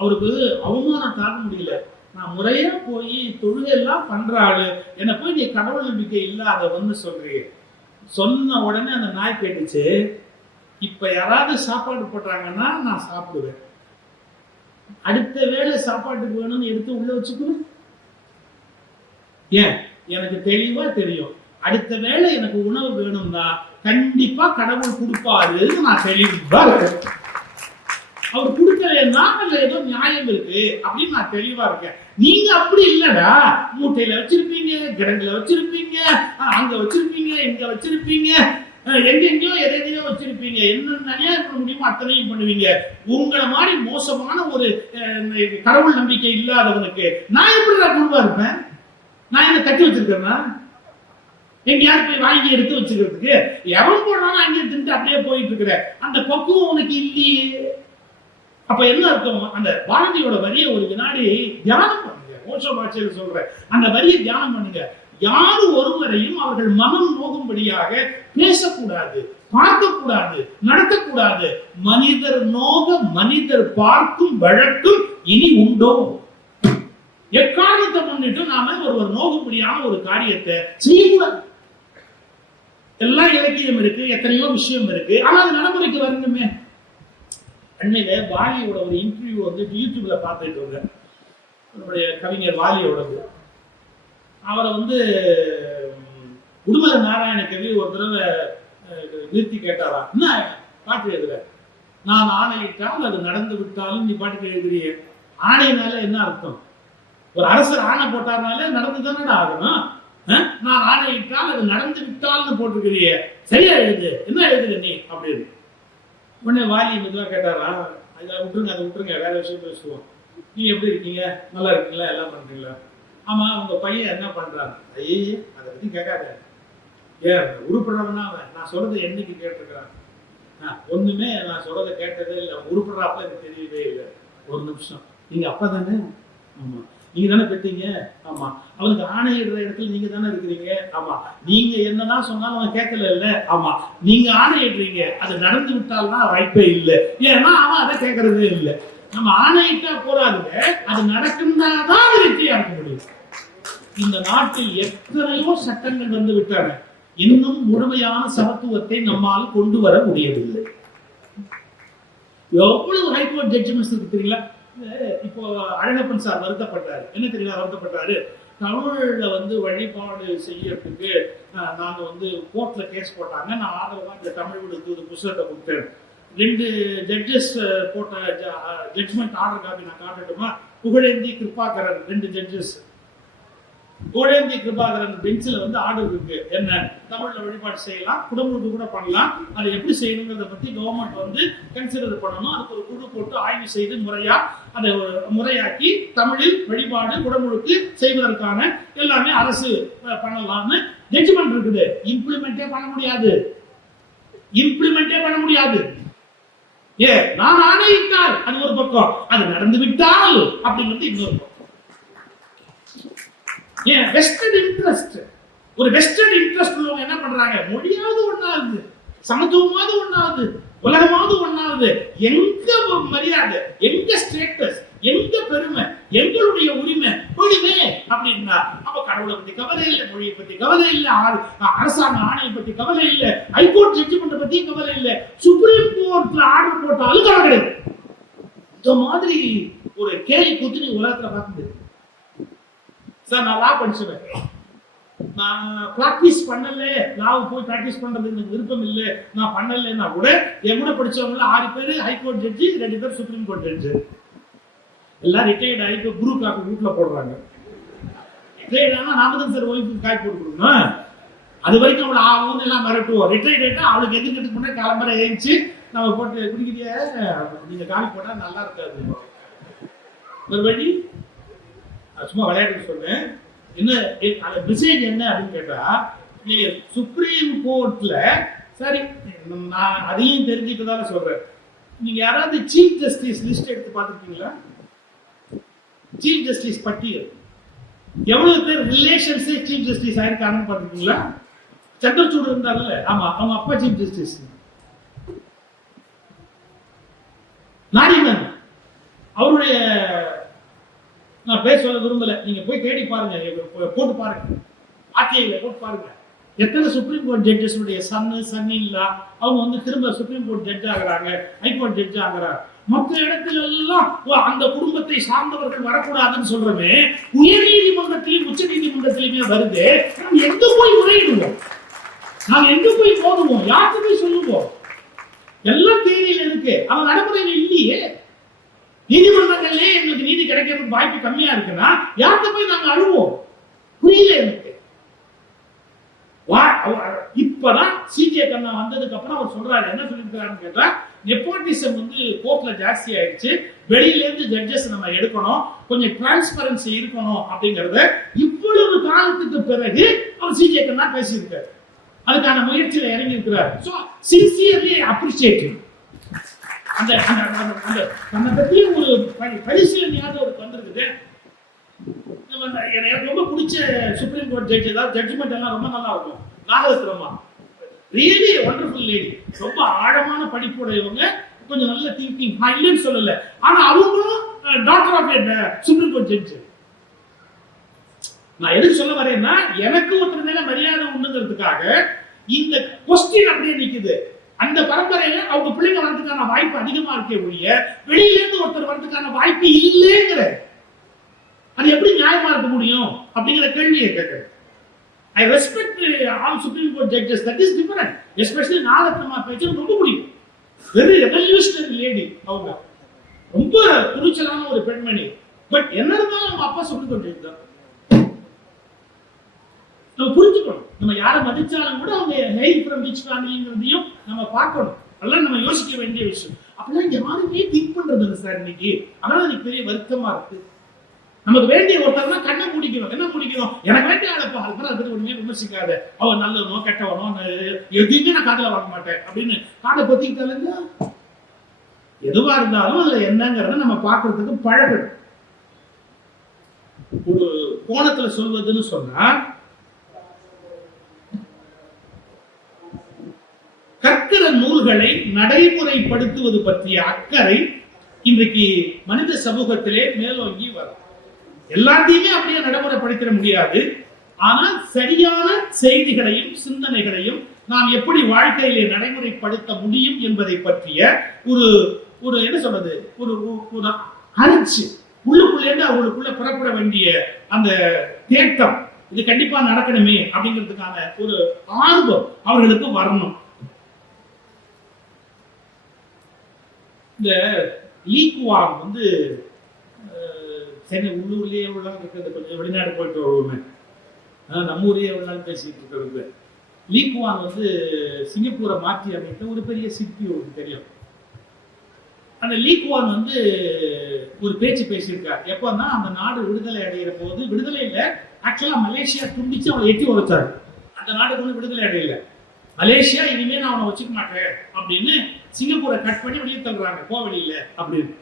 அவருக்கு அவமானம் தாக்க முடியல. நான் முறையா போய் தொழுகை எல்லாம் பண்றாளு, என்ன போய் நீ கடவுள் நம்பிக்கை இல்லாதவன்னு சொல்றீங்க. சொன்ன உடனே அந்த நாய் கேட்டுச்சு, இப்ப யாராவது சாப்பாடு போட்டாங்கன்னா நான் சாப்பிடுவேன், அடுத்த வேளை சாப்பாட்டுக்கு வேணும்னு எடுத்து உள்ள வச்சுக்குவேன். ஏன்? எனக்கு தெளிவா தெரியும், அடுத்த வேளை எனக்கு உணவு வேணும்னா கண்டிப்பா கடவுள் கொடுப்பாருன்னு நான் தெளிவா இருக்கேன். அவர் கொடுக்கலன்னா அதுல ஏதோ நியாயம் இருக்கு அப்படின்னு நான் தெளிவா இருக்கேன். நீங்க அப்படி இல்லடா, மூட்டையில வச்சிருப்பீங்க, கிடங்குல வச்சிருப்பீங்க, அங்க வச்சிருப்பீங்க, இங்க வச்சிருப்பீங்க, எங்கெங்கயோ எதையோ வச்சிருப்பீங்க, என்ன நியாயம் பண்ண முடியுமோ அத்தனையும் பண்ணுவீங்க. உங்களை மாதிரி மோசமான ஒரு கடவுள் நம்பிக்கை இல்லாதவனுக்கு நான் எப்படி குருவா இருப்பேன்? நான் என்ன கட்டி வச்சிருக்கேன்னா எங்கேயாவது போய் வாங்கி எடுத்து வச்சுக்கிறதுக்கு? எவன் போனாலும் அங்கேயே திண்டு அப்படியே போயிட்டு இருக்கிற அந்த பக்குவம் உனக்கு இல்லையே. அப்ப என்ன அர்த்தம்? அந்த பாரதியோட வரியை ஒரு வினாடி தியானம் பண்ணுங்க. ஓஷோ பாஷையில சொல்ற அந்த வரியை தியானம் பண்ணுங்க. யாரு ஒருவரையும் அவர்கள் மனம் நோகும்படியாக பேசக்கூடாது, பார்க்கக்கூடாது, நடத்தக்கூடாது. மனிதர் நோக மனிதர் பார்க்கும் வழக்கம் இனி உண்டோ? எக்காரணத்தை முன்னிட்டு நாம ஒருவர் நோகும்படியான ஒரு காரியத்தை செய்யக்கூடாது. எல்லாம் இலக்கியம் இருக்கு, எத்தனையோ விஷயம் இருக்கு, ஆனா அது நடைமுறைக்கு வரணுமே. அண்மையில வாலியோட ஒரு இன்டர்வியூ வந்து யூடியூப்ல பார்த்துட்டு வந்தேன். நம்முடைய கவிஞர் வாலியோடது. அவரை வந்து உடுமலை நாராயண கவி ஒரு தடவை நிறுத்தி கேட்டாரா, என்ன பாட்டு எழுதுற? நான் ஆணையிட்டால் அது நடந்து விட்டாலும் நீ பாட்டுக்கு எழுதுறிய. ஆணையினால என்ன அர்த்தம்? ஒரு அரசர் ஆணை போட்டாருனாலே நடந்து தானே ஆகணும். நான் ஆணையிட்டால் அது நடந்து விட்டால்னு போட்டிருக்கிறிய, சரியா எழுது, என்ன எழுதுற நீ அப்படின்னு. உடனே வாலி மெதுவா கேட்டாரா, அதை விட்டுருங்க, வேற விஷயம் பேசுவோம். நீங்க எப்படி இருக்கீங்க? நல்லா இருக்கீங்களா? எல்லாம் பண்றீங்களா? ஆமா, உங்க பையன் என்ன பண்றாங்க? ஐயே, அதை பத்தி கேட்காத. ஏன் உருப்படுறவனா அவன்? நான் சொல்றதை என்னைக்கு கேட்டிருக்கிறான்? ஒண்ணுமே நான் சொல்றதை கேட்டதே இல்லை. உருப்படுறாப்புல எனக்கு தெரியவே இல்லை. ஒரு நிமிஷம், நீங்க அப்பா தானே? ஆமா. நீங்க தானே பெற்றீங்க? ஆமா. அவனுக்கு ஆணையிடுற இடத்துல நீங்க தானே இருக்கிறீங்க? ஆமா. நீங்க என்னதான் சொன்னாலும் அவன் கேட்கல இல்ல? ஆமா. நீங்க ஆணையிடுறீங்க, அது நடந்து விட்டால்தான் வாய்ப்பே இல்லை. ஏன்னா அவன் அதை கேட்கறதே இல்லை. நம்ம ஆணையிட்டா போறாதுங்க, அது நடக்கும்தான் வெற்றியா இருக்க முடியும். இந்த நாட்டில் எத்தனையோ சட்டங்கள் வந்து விட்டாங்க, இன்னும் முழுமையான சமத்துவத்தை நம்மால் கொண்டு வர முடியவில்லை. எவ்வளவு ஹைகோர்ட் ஜட்ஜ்மெண்ட்ஸ் இருக்கு தெரியுங்களா? இப்போ அழகப்பன் சார் வருத்தப்பட்டாரு. என்ன தெரியுமா வருத்தப்பட்டாரு? தமிழ்ல வழிபாடு செய்யறதுக்கு நாங்க கோர்ட்ல கேஸ் போட்டாங்க. நான் ஆதரவா இந்த தமிழ் விடுத்து புத்தகத்தை கொடுத்தேன். 2 ஜட்ஜஸ் போட்ட ஜட்ஜ்மெண்ட் ஆர்டர் காப்பி நான் காட்டட்டுமா? புகழேந்தி கிருபாகரன் 2 ஜட்ஜஸ். புகழேந்தி கிருபாகரன் பெஞ்சில் ஆர்டர் இருக்கு. என்ன? தமிழ்ல வழிபாடு செய்யலாம், குடமுழுக்கு கூட பண்ணலாம். அதை எப்படி செய்யணுங்கிறத பத்தி கவர்மெண்ட் கன்சிடர் பண்ணணும். அதுக்கு ஒரு குழு போட்டு ஆய்வு செய்து அதை முறையாக்கி தமிழில் வழிபாடு குடமுழுக்கு செய்வதற்கான எல்லாமே அரசு பண்ணலாம்னு ஜட்ஜ்மெண்ட் இருக்குது. இம்ப்ளிமெண்டே பண்ண முடியாது. நான் ஆணையிட்டால் அது ஒரு பக்கம், அது நடந்து விட்டால் அப்படிங்கிறது இன்னொரு பக்கம். வெஸ்டர்ன் இன்ட்ரெஸ்ட், ஒரு வெஸ்டர்ன் இன்ட்ரெஸ்ட் உள்ளவங்க என்ன பண்றாங்க? மொழியாவது ஒண்ணாவது, சமத்துவமாவது ஒண்ணாவது, உலகமாவது ஒண்ணாவது, எங்க மரியாதை, எங்க ஸ்டேட்டஸ், எங்க பெருமை, எங்களுடைய உரிமை அப்படின்னா அப்ப கடவுளை பத்தி கவலை இல்லை, மொழியை பத்தி கவலை இல்லை, அரசாங்க ஆணையை பத்தி கவலை இல்லை, ஹைகோர்ட் ஜட்ஜ்மெண்ட் பத்தி கவலை இல்லை, சுப்ரீம் கோர்ட்ல ஆர்டர் போட்டாலும் கவலை கிடையாது. இந்த மாதிரி ஒரு கேலி கூத்து நீ உலகத்துல பார்க்க சார். நான் லா படிச்சுவேன், நான் பிராக்டிஸ் பண்ணல, லாவை போய் பிராக்டிஸ் பண்றது எனக்கு விருப்பம் இல்லை, நான் பண்ணலன்னா கூட என் கூட படிச்சவங்க 6 பேர் ஹைகோர்ட் ஜட்ஜி, 2 பேர் சுப்ரீம் கோர்ட் ஜட்ஜி. எல்லாம் ரிட்டையர்ட் ஆகி குரு காப்பி வீட்டுல போடுறாங்க. ரிட்டையர்ட் ஆனா நாம தான் சார் ஒய்ஃபுக்கு காய் போட்டு கொடுக்கணும். அது வரைக்கும் அவளை ஆகும் எல்லாம் மிரட்டுவோம். ரிட்டையர்ட் ஆயிட்டா அவளுக்கு எதுக்கு முன்னே காலம்பரை ஏறிச்சு நம்ம போட்டு குடிக்கிறிய, நீங்க காப்பி போட்டா நல்லா இருக்காது. ஒரு வழி சும்மா விளையாட்டு சொன்னேன். என்ன அந்த மெசேஜ் என்ன அப்படின்னு கேட்டா, நீங்க சுப்ரீம் கோர்ட்ல சரி, நான் அதையும் தெரிஞ்சுட்டதால சொல்றேன். நீங்க யாராவது சீஃப் ஜஸ்டிஸ் லிஸ்ட் எடுத்து பார்த்துருக்கீங்களா? சீஃப் ஜஸ்டிஸ் பட்டியல் எவ்வளவு பேர் ரிலேஷன்ஸே சீஃப் ஜஸ்டிஸ் ஆயிருக்காங்கன்னு பார்த்துருக்கீங்களா? சந்திரசூட் இருந்தார்ல, ஆமா, அவங்க அப்பா சீஃப் ஜஸ்டிஸ். நாரிமன் அவருடைய, நான் பேர் சொல்ல விரும்பல, நீங்க போய் தேடி பாருங்க, போட்டு பாருங்க, ஆர்டிஐல போட்டு பாருங்க. எத்தனை சுப்ரீம் கோர்ட் ஜட்ஜஸ் சன் இல்லா அவங்க திரும்ப சுப்ரீம் கோர்ட் ஜட்ஜ் ஆகுறாங்க, ஹைகோர்ட் ஜட்ஜ் ஆகுறாங்க. மற்ற இடத்துல எல்லாம் அந்த குடும்பத்தை சார்ந்தவர்கள் வரக்கூடாதுன்னு சொல்றமே, உயர் நீதிமன்றத்திலும் உச்ச நீதிமன்றத்திலுமே வருது. நாம் எங்க போய் முறையிடுவோம்? நாம் எங்க போய் போடுவோம்? யாருக்கு போய் சொல்லுவோம்? எல்லாம் தேவையில இருக்கு, அவன் நடைமுறையில இல்லையே. நீதிமன்றங்கள்லயே எங்களுக்கு நீதி கிடைக்கிறதுக்கு வாய்ப்பு கம்மியா இருக்குன்னா யார்கிட்ட போய் நாங்க அழுவோம்? புரியல எனக்கு. இப்பதான் சிஜே கண்ணா வந்ததுக்கு அப்புறம் அவர் சொல்றாரு, என்ன சொல்லிருக்காருன்னு கேட்டா, நெப்போட்டிசம் கோர்ட்ல ஜாஸ்தி ஆயிடுச்சு, வெளியில இருந்து ஜட்ஜஸ் நம்ம எடுக்கணும், கொஞ்சம் டிரான்ஸ்பரன்சி இருக்கணும் அப்படிங்கறத இவ்வளவு காலத்துக்கு பிறகு அவர் சிஜே கண்ணா பேசியிருக்காரு. அதுக்கான முயற்சியில இறங்கி இருக்கிறார். So sincerely appreciative. அந்த தன்னை பத்தி ஒரு பரிசீலனையாக அவருக்கு வந்திருக்குது. எனக்கு ரொம்ப பிடிச்ச சுப்ரீம் கோர்ட் ஜட்ஜ், ஏதாவது ஜட்ஜ்மெண்ட் எல்லாம் ரொம்ப நல்லா இருக்கும். நாகரத்னம்மா ரியலி வண்டர்ஃபுல் லேடி, ரொம்ப ஆழமான படிப்புடையவங்க, கொஞ்சம் நல்ல திங்கிங். நான் இல்லைன்னு சொல்லல, ஆனா அவங்களும் doctor of supreme court judge. நான் எதுக்கு சொல்ல வரேன்னா, எனக்கு ஒருத்தர் மேல மரியாதை உண்டுங்கிறதுக்காக இந்த கொஸ்டின் அப்படியே நிக்குது. அந்த பரம்பரையில அவங்க பிள்ளைங்க வரதுக்கான வாய்ப்பு அதிகமா இருக்கே ஒழிய வெளியில இருந்து ஒருத்தர் வரதுக்கான வாய்ப்பு இல்லைங்கிற, அது எப்படி நியாயமா இருக்க முடியும் அப்படிங்கிற கேள்வியை கேட்கிறேன். I respect all Supreme Court judges. That is different. Especially நாலத்தம்மா பேச்சு ரொம்ப பிடிக்கும். வெரி ரெவல்யூஷனரி லேடி அவங்க. ரொம்ப துணிச்சலான ஒரு பெண்மணி. பட் என்ன இருந்தாலும் நம்ம அப்பா சுப்ரீம் கோர்ட் ஜட்ஜ் தான். நம்ம புரிஞ்சுக்கணும். நம்ம யாரை மதிச்சாலும் கூட அவங்க ஹெயில் ஃப்ரம் விச் ஃபேமிலிங்கிறதையும் நம்ம பார்க்கணும். அதெல்லாம் நம்ம யோசிக்க வேண்டிய விஷயம். அப்படிலாம் யாருமே திங்க் பண்றது இல்லை சார் இன்னைக்கு. அதனால எனக்கு பெரிய வருத்தமா இருக்கு. நமக்கு வேண்டிய ஒருத்தர்னா கண்ணை முடிக்கணும். என்ன முடிக்கணும்? எனக்கு வேண்டிய ஆளப்பா அதுக்கு அதை பத்தி ஒண்ணுமே விமர்சிக்காத. அவன் நல்லவனோ கெட்டவனோ எதுவுமே நான் காதுல வாங்க மாட்டேன் அப்படின்னு காதை பொத்திக்கிட்டாலுங்க. எதுவா இருந்தாலும் அதுல என்னங்கிறத நம்ம பார்க்கறதுக்கு பழகணும். ஒரு கோணத்துல சொல்வதுன்னு சொன்னா, கற்கிற நூல்களை நடைமுறைப்படுத்துவது பற்றிய அக்கறை இன்றைக்கு மனித சமூகத்திலே மேலோங்கி வரும். எல்லாத்தையுமே அப்படியே நடைமுறைப்படுத்த முடியாது. ஆனால் சரியான செய்திகளையும் சிந்தனைகளையும் நாம் எப்படி வாழ்க்கையிலே நடைமுறைப்படுத்த முடியும் என்பதை பற்றிய ஒரு என்ன சொல்றது, ஒரு அரிச்சு உள்ளுக்குள்ளேருந்து அவங்களுக்குள்ள புறப்பட வேண்டிய அந்த தேட்டம், இது கண்டிப்பா நடக்கணுமே அப்படிங்கிறதுக்கான ஒரு ஆர்வம் அவர்களுக்கு வரணும். இந்த லீக்குவாங் வந்து சென்னை உள்ளூர்லயே எவ்வளவு இருக்கிறது, கொஞ்சம் வெளிநாடு போயிட்டு வருவோமே, நம்ம ஊரையே எவ்வளவு நாள் பேசிட்டு இருக்கிறது. லீக்குவான் வந்து சிங்கப்பூரை மாற்றி அமைத்த ஒரு பெரிய சிற்பி உங்களுக்கு தெரியும். அந்த லீக்குவான் வந்து ஒரு பேச்சு பேசியிருக்கார். எப்பன்னா அந்த நாடு விடுதலை அடைகிற போது, விடுதலை இல்லை ஆக்சுவலா மலேசியா துண்டிச்சு அவனை எட்டி உழைச்சாரு. அந்த நாடு ஒன்றும் விடுதலை அடையல. மலேசியா இனிமே நான் அவனை வச்சுக்க மாட்டேன் அப்படின்னு சிங்கப்பூரை கட் பண்ணி வெளியே தள்ளுறாங்க, கோவெளியில அப்படின்னு.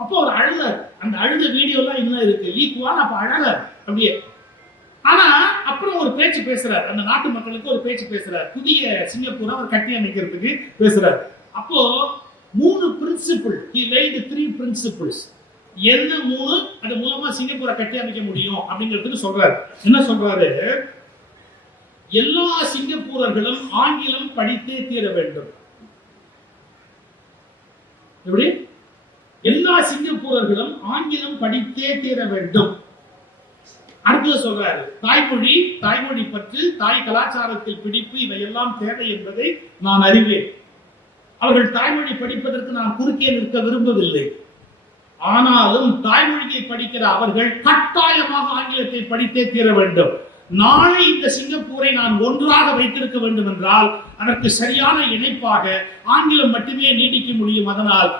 அப்போ அவர் அழுதார். அந்த அழுத வீடியோ எல்லாம் இன்னும் இருக்கு. லீக்குவான் அப்ப அழகார் அப்படியே. ஆனா அப்புறம் ஒரு பேச்சு பேசுறாரு, அந்த நாட்டு மக்களுக்கு ஒரு பேச்சு பேசுறாரு, புதிய சிங்கப்பூரை அவர் கட்டி அமைக்கிறதுக்கு பேசுறாரு. அப்போ 3 பிரின்சிபிள், he laid 3 principles. என்ன 3 அது மூலமா சிங்கப்பூரை கட்டி அமைக்க முடியும் அப்படிங்கிறதுக்கு சொல்றாரு. என்ன சொல்றாரு? எல்லா சிங்கப்பூரர்களும் ஆங்கிலம் படித்தே தீர வேண்டும். எப்படி? எல்லா சிங்கப்பூரர்களும் ஆங்கிலம் படித்தே தீர வேண்டும். அடுத்து சொல்றாரு, தாய்மொழி பற்று, தாய் கலாச்சாரத்தில் பிடிப்பு, இவையெல்லாம் தேவை என்பதை நான் அறிவேன். அவர்கள் தாய்மொழி படிப்பதற்கு நான் குறுக்கே நிற்க விரும்பவில்லை. ஆனாலும் தாய்மொழியை படிக்கிற அவர்கள் கட்டாயமாக ஆங்கிலத்தை படித்தே தீர வேண்டும். நாளை இந்த சிங்கப்பூரை நான் ஒன்றாக வைத்திருக்க வேண்டும் என்றால் அதற்கு சரியான இணைப்பாக ஆங்கிலம் மட்டுமே நீடிக்க முடியும். அதனால்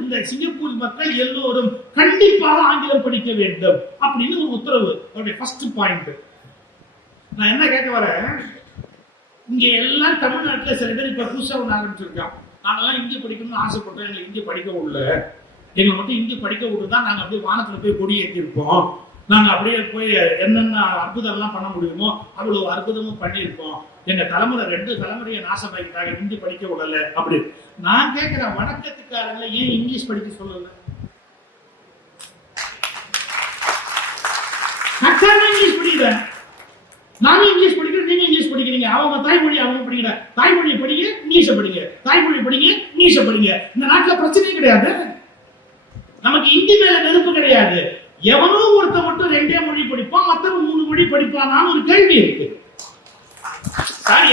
இந்த சிங்கப்பூர் மக்கள் எல்லோரும் கண்டிப்பாக ஆங்கிலம் படிக்க வேண்டும் அப்படின்னு ஒரு உத்தரவு. அவருடைய ஃபர்ஸ்ட் பாயிண்ட். நான் என்ன கேட்க வரேன், இங்க எல்லாம் தமிழ்நாட்டில் சில பேர் இப்ப புதுசா ஒன்று ஆரம்பிச்சிருக்கான். நாங்கெல்லாம் இந்தி படிக்கணும்னு ஆசைப்பட்டோம், எங்களுக்கு இந்தி படிக்க விடல, எங்களை மட்டும் இந்தி படிக்க விட்டுதான் நாங்க அப்படியே வானத்துல போய் கொடி ஏற்றிருப்போம், நாங்க அப்படியே போய் என்னென்ன அற்புதம் எல்லாம் பண்ண முடியுமோ அவ்வளவு அற்புதமும் பண்ணியிருப்போம், எங்க தலைமுறை 2 தலைமுறையை நாசமாக்கிட்டாங்க, இந்தி படிக்க விடல அப்படி. நான் கேட்கிறேன், வணக்கத்துக்காரங்கள ஏன் இங்கிலீஷ் படிக்க சொல்லல? இங்கிலீஷ் படிக்கிறேன், நானும் இங்கிலீஷ் படிக்கிறேன், நீங்க இங்கிலீஷ் படிக்கிறீங்க. அவங்க தாய்மொழி அவங்க படிக்கிற, தாய்மொழியை படிங்க, இங்கிலீஷை படிங்க, தாய்மொழி படிங்க, இங்கிலீஷை படிங்க. இந்த நாட்டுல பிரச்சனையே கிடையாது. நமக்கு இந்தி மேல நெருப்பு கிடையாது. எவனோ ஒருத்த மட்டும் 2 மொழி படிப்பான், மத்தவங்க 3 மொழி படிப்பானான்னு ஒரு கேள்வி இருக்கு.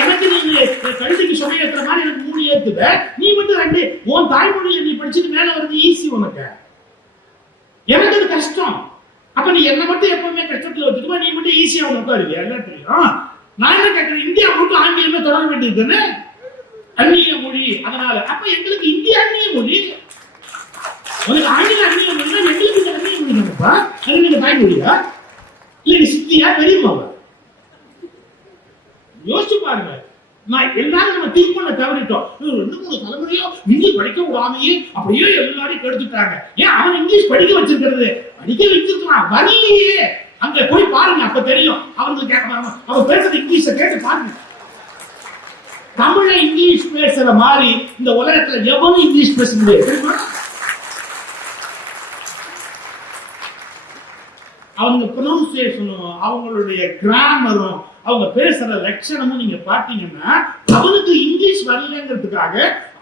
எனக்கு நீங்க கழுதைக்கு சுமையேற்ற மாதிரி எனக்கு 3 ஏத்துத, நீ மட்டும் 2. உன் தாய்மொழியில நீ படிச்சுட்டு மேல வருது ஈஸி உனக்கு, எனக்கு அது கஷ்டம். அப்ப நீ என்ன மட்டும் எப்பவுமே கஷ்டத்துல வச்சுக்குமா, நீ மட்டும் ஈஸியா உட்காருவியா? எல்லாம் தெரியும். நான் என்ன கேட்கிறேன், இந்தியா மட்டும் ஆங்கிலமே தொடர வேண்டியது அந்நிய மொழி. அதனால அப்ப எங்களுக்கு இந்தியா அந்நிய மொழி, உனக்கு ஆங்கில அந்நிய மொழி, எங்களுக்கு அந்நிய மொழி தானப்பா. அது நீங்க தாய்மொழியா இல்ல நீ சித்தியா பெரியமாவா? யோசிச்சு பாருங்க. நான் எல்லாரும் நம்ம திங்க் பண்ண தவறிட்டோம். 2-3 தலைமுறையோ இங்கிலீஷ் படிக்க விடாமையே அப்படியே எல்லாரையும் கெடுத்துட்டாங்க. ஏன் அவன் இங்கிலீஷ் படிக்க வச்சிருக்கிறது, படிக்க வச்சிருக்கான் வரலையே. அங்க போய் பாருங்க, அப்ப தெரியும். அவங்களுக்கு அவன் பேசுறது இங்கிலீஷை கேட்டு பாருங்க. தமிழை இங்கிலீஷ் பேசுற மாதிரி இந்த உலகத்துல எவனும் இங்கிலீஷ் பேச முடியாது. அவங்க ப்ரொனன்சியேஷனும் அவங்களுடைய கிராமரும் அவங்க பேசுற லட்சணமும் நீங்க பாத்தீங்கன்னா, அவனுக்கு இங்கிலீஷ் வரலங்கிறதுக்காக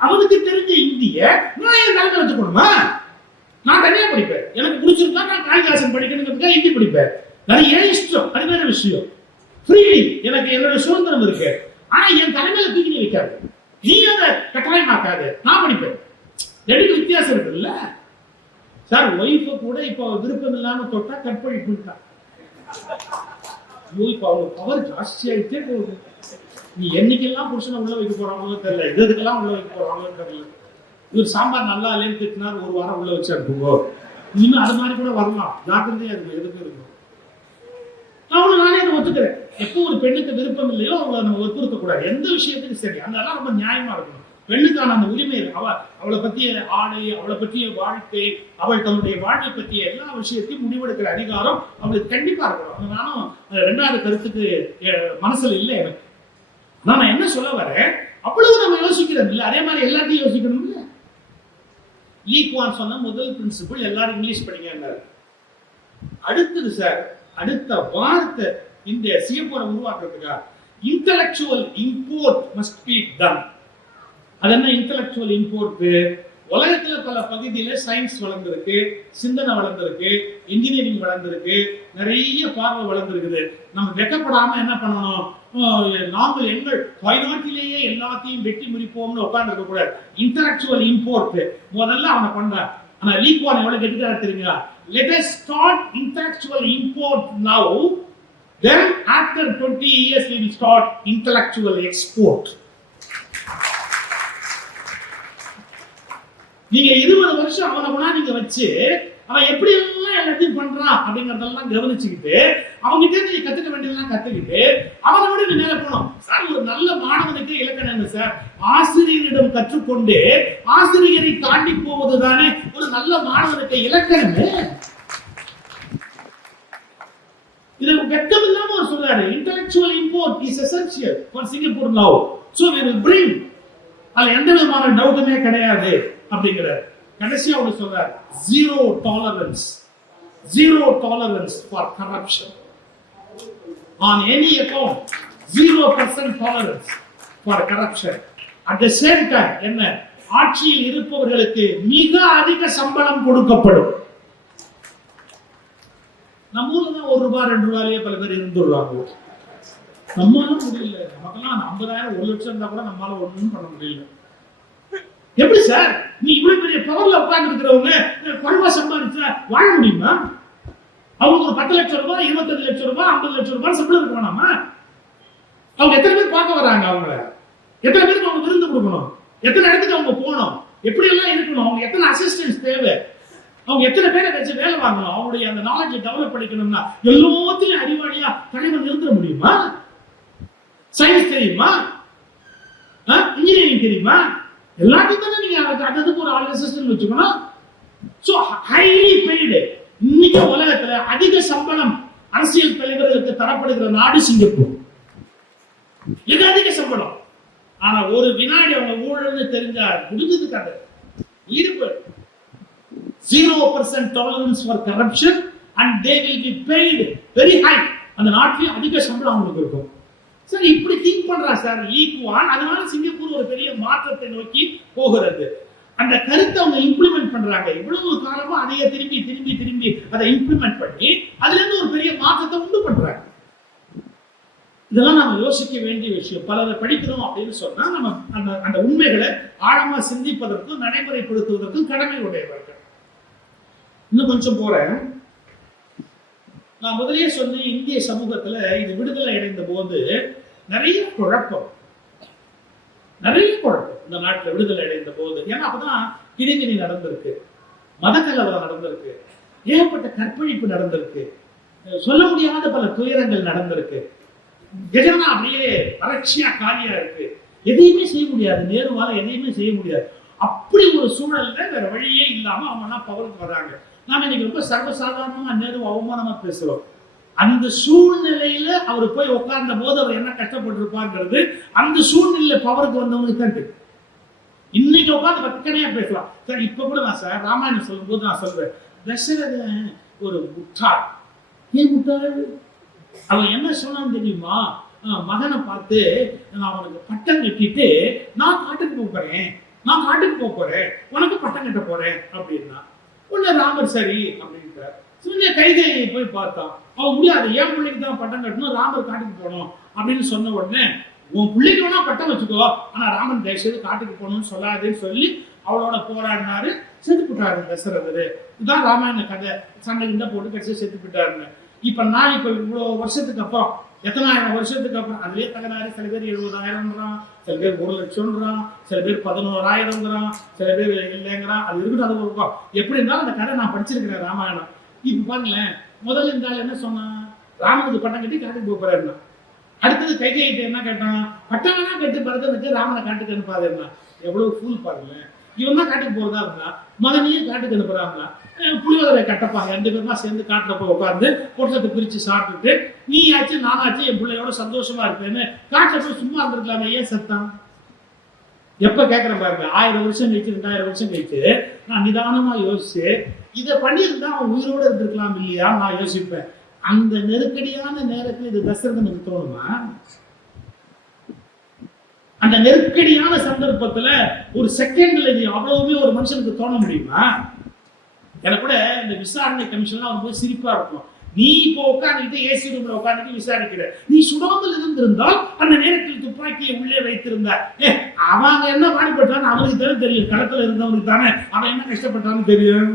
அவனுக்கு தெரிஞ்ச இந்திய நான் என் தலைமை வச்சுக்கணுமா? நான் தனியா படிப்பேன், எனக்கு பிடிச்சிருக்கா நான் காளிதாசன் படிக்கணுங்கிறதுக்காக ஹிந்தி படிப்பேன், அது ஏன் இஷ்டம், அது வேற விஷயம். ஃப்ரீலி எனக்கு என்னோட சுதந்திரம் இருக்கு. ஆனா என் தலைமையில தூக்கி நீ வைக்காது, நீ அதை கட்டாயமாக்காது, நான் படிப்பேன். ரெண்டு வித்தியாசம் இருக்குல்ல சார். ஒய்ஃபை கூட இப்போ விருப்பம் இல்லாம தொட்டா கற்பழிப்பு இருக்கா. இப்ப அவங்க பவர் ஜாஸ்தி ஆகிட்டே போகுது. நீ என்னைக்கெல்லாம் புருஷனை உள்ள வைக்க போறாங்களோ தெரியல, எதுக்கெல்லாம் உள்ள வைக்க போறாங்களோ தெரியல. இவர் சாம்பார் நல்லா இல்லைன்னு திட்டினார், ஒரு வாரம் உள்ள வச்சா இருக்குங்கோ. இன்னும் அது மாதிரி கூட வரலாம், ஜாக்கிரதையா இருக்கு, எதுக்கு இருக்கும். நானே அதை ஒத்துக்கிறேன். எப்போ ஒரு பெண்ணுக்கு விருப்பம் இல்லையோ அவங்களை நம்ம வற்புறுத்த கூடாது, எந்த விஷயத்துக்கும் சரி. அதெல்லாம் ரொம்ப நியாயமா இருக்கணும். பெண்ணுக்கான அந்த உரிமை, அவளை பற்றிய ஆடை, அவளை பற்றிய வாழ்க்கை, அவள் தன்னுடைய வாழ்க்கை பற்றிய எல்லா விஷயத்தையும் முடிவெடுக்கிற அதிகாரம் அவளுக்கு கண்டிப்பா இருக்கணும். நானும் ரெண்டாவது கருத்துக்கு மனசுல இல்லை எனக்கு. நான் என்ன சொல்ல வரேன், அவ்வளவு நம்ம யோசிக்கிறது இல்லை, அதே மாதிரி எல்லாத்தையும் யோசிக்கணும் இல்லை. லீ குவான் சொன்ன முதல் பிரின்சிபிள் எல்லாரும் இங்கிலீஷ் படிங்க. அடுத்தது சார், அடுத்த வார்த்தை இந்த சிங்கப்பூரை உருவாக்குறதுக்கா intellectual import must be done. அது என்ன இன்டெலக்சுவல் இம்போர்ட்? உலகத்துல பல பகுதியில சயின்ஸ் வளர்ந்துருக்கு, சிந்தனை வளர்ந்துருக்கு, இன்ஜினியரிங் வளர்ந்துருக்கு, நிறைய பார்வை வளர்ந்துருக்குது. நம்ம வெக்கப்படாம என்ன பண்ணணும், நாங்கள் எங்கள் தாய்நாட்டிலேயே எல்லாத்தையும் வெட்டி முடிப்போம்னு உட்கார்ந்து இருக்க கூடாது. இன்டெலக்சுவல் இம்போர்ட் முதல்ல அவனை பண்ணார். ஆனா லீ குவான் எவ்வளவு கெட்டுக்கார தெரியுங்களா? Let us start intellectual import now, then after 20 years we will start intellectual export. நீங்க 20 வருஷம் அவனை நீங்க வச்சு அவன் எப்படி எல்லாம் எல்லாத்தையும் பண்றான் அப்படிங்கறதெல்லாம் கவனிச்சுக்கிட்டு அவங்ககிட்ட நீங்க கத்துக்க வேண்டியதெல்லாம் கத்துக்கிட்டு அவனை விட நீ மேல போனோம் சார். ஒரு நல்ல மாணவனுக்கு இலக்கணம் சார், ஆசிரியரிடம் கற்றுக்கொண்டு ஆசிரியரை தாண்டி போவதுதானே ஒரு நல்ல மாணவனுக்கு இலக்கணம். இது வெட்கம் இல்லாம அவர் சொல்றாரு, intellectual import is essential for Singapore now, so we will bring. அதுல எந்த விதமான டவுட்டுமே கிடையாது அப்படிங்கிறார். கடைசியா அவர் சொல்றார், zero tolerance for corruption on any account, 0% tolerance for corruption. At the same time என்ன, ஆட்சியில் இருப்பவர்களுக்கு மிக அதிக சம்பளம் கொடுக்கப்படும். நம்ம ஊர்ல தான் ₹1 2 பல பேர் இருந்துடுறாங்க. நம்மளால முடியல, நமக்கெல்லாம் 50,000 1,00,000 இருந்தா கூட நம்மளால ஒண்ணும் பண்ண முடியல. எப்படி சார் நீ இவ்வளவு பெரிய பவர்ல உட்கார்ந்து இருக்கிறவங்க குறைவா சம்பாதிச்சா வாழ முடியுமா? அவங்க ஒரு 10 லட்சம் ரூபாய், 25 லட்சம் ரூபாய், 50 லட்சம் ரூபாய் சம்பளம் இருக்க வேணாமா? அவங்க எத்தனை பேர் பார்க்க வராங்க, அவங்கள எத்தனை பேருக்கு அவங்க விருந்து கொடுக்கணும், எத்தனை இடத்துக்கு அவங்க போகணும், எப்படி எல்லாம் இருக்கணும், அவங்க எத்தனை அசிஸ்டன்ஸ் தேவை, அவங்க எத்தனை பேரை வச்சு வேலை வாங்கணும், அவங்களுடைய அந்த நாலேஜை டெவலப் பண்ணிக்கணும்னா எல்லாத்திலும் அறிவாளியா தலைவர் நிறுத்த முடியுமா? சயின்ஸ் தெரியுமா, இன்ஜினியரிங் தெரியுமா, எல்லாத்தையும் தானே நீங்க அதுக்கு ஒரு ஆள் அசிஸ்டன்ட் வச்சுக்கணும். So highly paid. இன்னைக்கு உலகத்துல அதிக சம்பளம் அரசியல் தலைவர்களுக்கு தரப்படுகிற நாடு சிங்கப்பூர். இது அதிக சம்பளம். ஆனா ஒரு வினாடி அவங்க ஊழல்னு தெரிஞ்சா முடிஞ்சது கதை. ஈடுபடு 0% tolerance for corruption and they will be paid very high. அந்த நாட்டில் அதிக சம்பளம் அவங்களுக்கு இருக்கும். சார் இப்படி திங்க் பண்றா சார் லீ குவான். அதனால சிங்கப்பூர் ஒரு பெரிய மாற்றத்தை நோக்கி போகிறது. அந்த கருத்தை அவங்க இம்ப்ளிமெண்ட் பண்றாங்க. இவ்வளவு காலமா அதையே திரும்பி அதை இம்ப்ளிமெண்ட் பண்ணி அதுல இருந்து ஒரு பெரிய மாற்றத்தை உண்டு பண்றாங்க. இதெல்லாம் நம்ம யோசிக்க வேண்டிய விஷயம். பலரை படிக்கிறோம் அப்படின்னு சொன்னா நம்ம அந்த உண்மைகளை ஆழமா சிந்திப்பதற்கும் நடைமுறைப்படுத்துவதற்கும் கடமை உடையவர்கள். இன்னும் கொஞ்சம் போறேன். நான் முதலே சொன்னேன், இந்திய சமூகத்துல இது விடுதலை அடைந்த போது நிறைய குழப்பம் இந்த நாட்டில் விடுதலை அடைந்த போது. ஏன்னா அப்பதான் கிழிஞ்சினி நடந்திருக்கு, மதக்கலவரம் நடந்திருக்கு, ஏகப்பட்ட கற்பழிப்பு நடந்திருக்கு, சொல்ல முடியாத பல துயரங்கள் நடந்திருக்கு. ஜெகனா அப்படியே வறட்சியா காலியா இருக்கு, எதையுமே செய்ய முடியாது, நேருவால எதையுமே செய்ய முடியாது. அப்படி ஒரு சூழல்ல வேற வழியே இல்லாம அவங்க எல்லாம் பவருக்கு வர்றாங்க. நாம இன்னைக்கு ரொம்ப சர்வசாதாரணமா நேரு அவமானமா பேசுறோம். அந்த சூழ்நிலையில அவர் போய் உட்கார்ந்த போது அவர் என்ன கஷ்டப்பட்டிருப்பாங்கிறது அந்த சூழ்நிலையில பவருக்கு வந்தவங்களுக்கு தான் தெரியும். இன்னைக்கு உட்காந்து பக்கனையா பேசலாம் சார். இப்ப கூட நான் சார் ராமாயணம் சொல்லும் போது நான் சொல்றேன், தசரதன் ஒரு முட்டாள். ஏன் முட்டாள்? அவன் என்ன சொன்னான்னு தெரியுமா? மகனை பார்த்து நான் அவனுக்கு பட்டம் கட்டிட்டு நான் காட்டுக்கு போறேன், உனக்கு பட்டம் கட்ட போறேன் அப்படின்னா உடனே ராமர் சரி அப்படின்றார். கைகேயை போய் பார்த்தான். அவன் முடியாது, என் பிள்ளைக்கு தான் பட்டம் கட்டணும், ராமர் காட்டுக்கு போகணும் அப்படின்னு சொன்ன உடனே, உன் பிள்ளைக்கு வேணா பட்டம் வச்சுக்கோ, ஆனா ராமன் தயவுசெய்து காட்டுக்கு போகணும்னு சொல்லாதேன்னு சொல்லி அவளோட போராடினாரு. செத்துப்பிட்டாரு தசரதரு. இதுதான் ராமாயண கதை. சண்டை கிண்ட போட்டு கடைசியா செத்துப்பிட்டாருன்னு. இப்ப நான் இவ்வளவு வருஷத்துக்கு அப்புறம், எத்தனாயிரம் வருஷத்துக்கு அப்புறம் அதுலயே தகராறு. சில பேர் 70,000ங்கிறான், சில பேர் 1,00,000ங்கிறான், சில பேர் 11,000ங்கிறான், சில பேர் இல்லைங்கிறான். அது இருக்கட்டும், அது இருக்கும். எப்படி இருந்தாலும் அந்த கதை நான் படிச்சிருக்கிறேன் ராமாயணம். இப்ப பாருங்களேன், முதல்ல இருந்தாலும் என்ன சொன்னான், ராமனுக்கு பட்டம் கட்டி காட்டுக்கு போறாருன்னா. அடுத்தது கைகையிட்ட என்ன கேட்டான், பட்டம் வேணா கட்டு பரதம் வச்சு ராமனை காட்டுக்கு அனுப்பாதுன்னா. எவ்வளவு ஃபூல் பாருங்களேன். இவன் தான் காட்டுக்கு போறதா இருந்தா, மகனையும் காட்டுக்கு அனுப்புறாங்க. புளியோதரை கட்டப்பாங்க, 2 பேருமா சேர்ந்து காட்டுல போய் உட்காந்து பொட்டத்தை பிரிச்சு சாப்பிட்டுட்டு, நீ ஆச்சு நானாச்சு என் பிள்ளையோட சந்தோஷமா இருப்பேன்னு காட்டுல போய் சும்மா இருந்திருக்கலாமே, ஏன் செத்தான்? எப்ப கேட்கிறேன் பாருங்க, 1000 வருஷம் கழிச்சு 2000 வருஷம் கழிச்சு நான் நிதானமா யோசிச்சு இதை பண்ணியிருந்தா அவன் உயிரோட இருந்திருக்கலாம் இல்லையா நான் யோசிப்பேன். அந்த நெருக்கடியான நேரத்தில் இது தசரதனுக்கு தோணுமா? அந்த நெருக்கடியான சந்தர்ப்பத்துல ஒரு செகண்ட்ல இது அவ்வளவுமே ஒரு மனுஷனுக்கு தோண முடியுமா? எனக்கு கூட இந்த விசாரணை கமிஷன்லாம் வரும்போது சிரிப்பா இருக்கும். நீ இப்போ உட்காந்துக்கிட்டு ஏசி ரூம்ல உட்காந்துட்டு விசாரிக்கிற, நீ சுடாமல் இருந்திருந்தால் அந்த நேரத்தில் துப்பாக்கியை உள்ளே வைத்திருந்த, அவங்க என்ன பாடுபட்டான்னு அவனுக்கு தானே தெரியும். களத்துல இருந்தவனுக்கு தானே அவன் என்ன கஷ்டப்பட்டான்னு தெரியும்.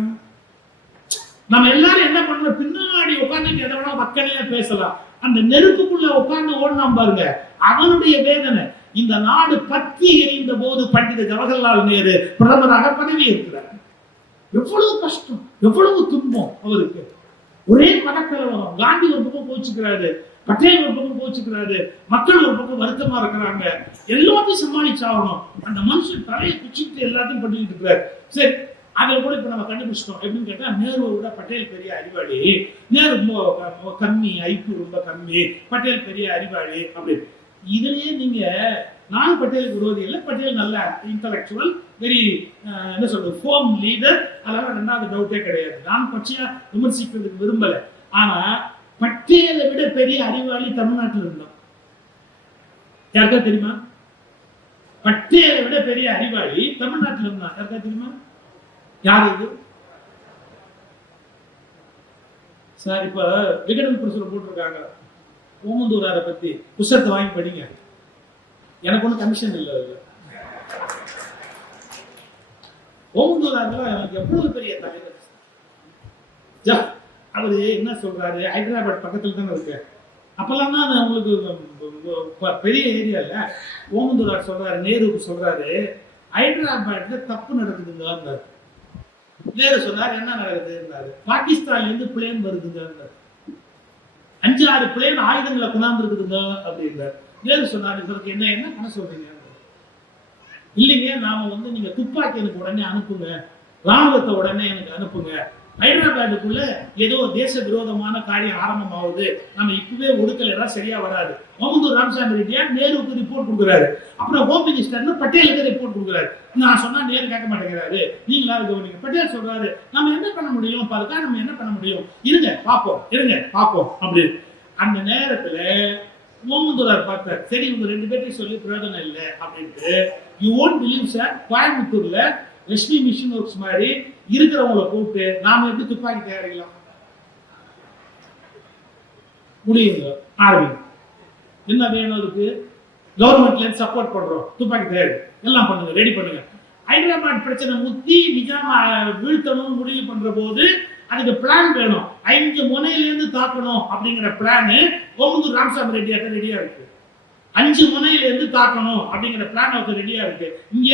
நம்ம எல்லாரும் என்ன பண்றோம், பின்னாடி உட்காந்துட்டு எதை வேணா மக்களையே பேசலாம். அந்த நெருப்புக்குள்ள உட்கார்ந்து ஓடினான் பாருங்க, அவனுடைய வேதனை. இந்த நாடு பற்றி எரிந்த போது பண்டித ஜவஹர்லால் நேரு பிரதமராக பதவி இருக்கிறார். எவ்வளவு கஷ்டம், எவ்வளவு துன்பம் அவருக்கு. ஒரே மனக்கலவரம். காந்தி ஒரு பக்கம் போச்சுக்கிறாரு, பட்டேல் ஒரு பக்கம் போச்சுக்கிறாரு, மக்கள் ஒரு பக்கம் வருத்தமா இருக்கிறாங்க. எல்லாத்தையும் சமாளிச்சாகணும். அந்த மனுஷன் தலையை குச்சிட்டு எல்லாத்தையும் பண்ணிட்டு இருக்கிறார். சரி, அதை கூட இப்ப நம்ம கண்டுபிடிச்சிட்டோம். எப்படின்னு கேட்டா, நேருவை விட பட்டேல் பெரிய அறிவாளி, நேரு கம்மி, ஐக்கியூ ரொம்ப கம்மி, பட்டேல் பெரிய அறிவாளி அப்படின்னு. இதுலயே நீங்க, நான் பட்டேலுக்கு விரோதி இல்லை, பட்டேல் நல்ல இன்டலெக்சுவல், வெரி என்ன சொல்றது, ஃபோம் லீடர், அதனால 2வது டவுட்டே கிடையாது. நான் பச்சையா விமர்சிக்கிறதுக்கு விரும்பல. ஆனா பட்டேலை விட பெரிய அறிவாளி தமிழ்நாட்டில் இருந்தான். யாருக்கா தெரியுமா? பட்டேலை விட பெரிய அறிவாளி தமிழ்நாட்டில் இருந்தான். யாருக்கா தெரியுமா? யாரு இது சார்? இப்ப விகடன் புருஷரை போட்டிருக்காங்க ஓமந்தூராரை பத்தி, புத்தகத்தை வாங்கி படிங்க. எனக்கு ஒன்றும் கமிஷன் இல்லை. ஓமந்தூரார்ல எனக்கு எவ்வளவு பெரிய தலைவர். அவரு என்ன சொல்றாரு, ஹைதராபாத் பக்கத்துல தானே இருக்கு. அப்பெல்லாம் தான் உங்களுக்கு பெரிய ஏரியா இல்ல. ஓமந்தூரார் சொல்றாரு, நேருவுக்கு சொல்றாரு, ஹைதராபாத்ல தப்பு நடக்குதுங்க. நேரு சொன்னார், என்ன நடக்குதுன்னாரு, பாகிஸ்தான்ல இருந்து பிளேன் வருதுங்க, 5-6 பிளேன் ஆயுதங்களை கொண்டாந்து இருக்குதுங்க அப்படின்றார். நேரு சொன்னார், இதற்கு என்ன என்ன பண்ண சொல்றீங்க? இல்லைங்க, நாம நீங்க துப்பாக்கி எனக்கு உடனே அனுப்புங்க, ராணுவத்தை உடனே எனக்கு அனுப்புங்க. ஹைதராபாத்துக்குள்ள ஏதோ தேச விரோதமான காரியம் ஆரம்பமாகுது, நம்ம இப்பவே ஒடுக்கலைன்னா சரியா வராது. ஓமந்தூர் ராமசாமி ரெட்டியார் நேருவுக்கு ரிப்போர்ட் கொடுக்குறாரு. அப்புறம் ஹோம் மினிஸ்டர்னு பட்டேலுக்கு ரிப்போர்ட் கொடுக்குறாரு. நான் சொன்னா நேரு கேட்க மாட்டேங்கிறாரு. நீங்களா கவனிங்க. பட்டேல் சொல்றாரு, நம்ம என்ன பண்ண முடியும், அதுக்காக நம்ம என்ன பண்ண முடியும், இருங்க பாப்போம் அப்படி. அந்த நேரத்துல ஓமந்தூரார் பார்த்தார், சரி உங்க 2 பேர்த்தையும் சொல்லி பிரயோஜனம் இல்லை அப்படின்ட்டு. யூ ஓன்ட் பிலீவ் சார், கோயம்புத்தூர்ல லட்சுமி மிஷின் ஒர்க்ஸ் மாதிரி இருக்கிறவங்களை கூப்பிட்டு நாம எப்படி துப்பாக்கி தயாரிக்கலாம் முடியுங்க, ஆரம்பிங்க. என்ன வேணும் அதுக்கு? கவர்மெண்ட்ல இருந்து சப்போர்ட் பண்றோம், துப்பாக்கி தயாரி எல்லாம் பண்ணுங்க, ரெடி பண்ணுங்க. ஹைதராபாத் பிரச்சனை முத்தி நிஜாம வீழ்த்தணும் முடிவு பண்ற போது அதுக்கு பிளான் வேணும். 5 முனையிலிருந்து தாக்கணும் அப்படிங்கிற பிளான் ஓமந்தூர் ராமசாமி ரெட்டியாட்ட ரெடியா இருக்கு. 5 முனையிலிருந்து தாக்கணும் அப்படிங்கிற பிளான் அவருக்கு ரெடியா இருக்கு. இங்க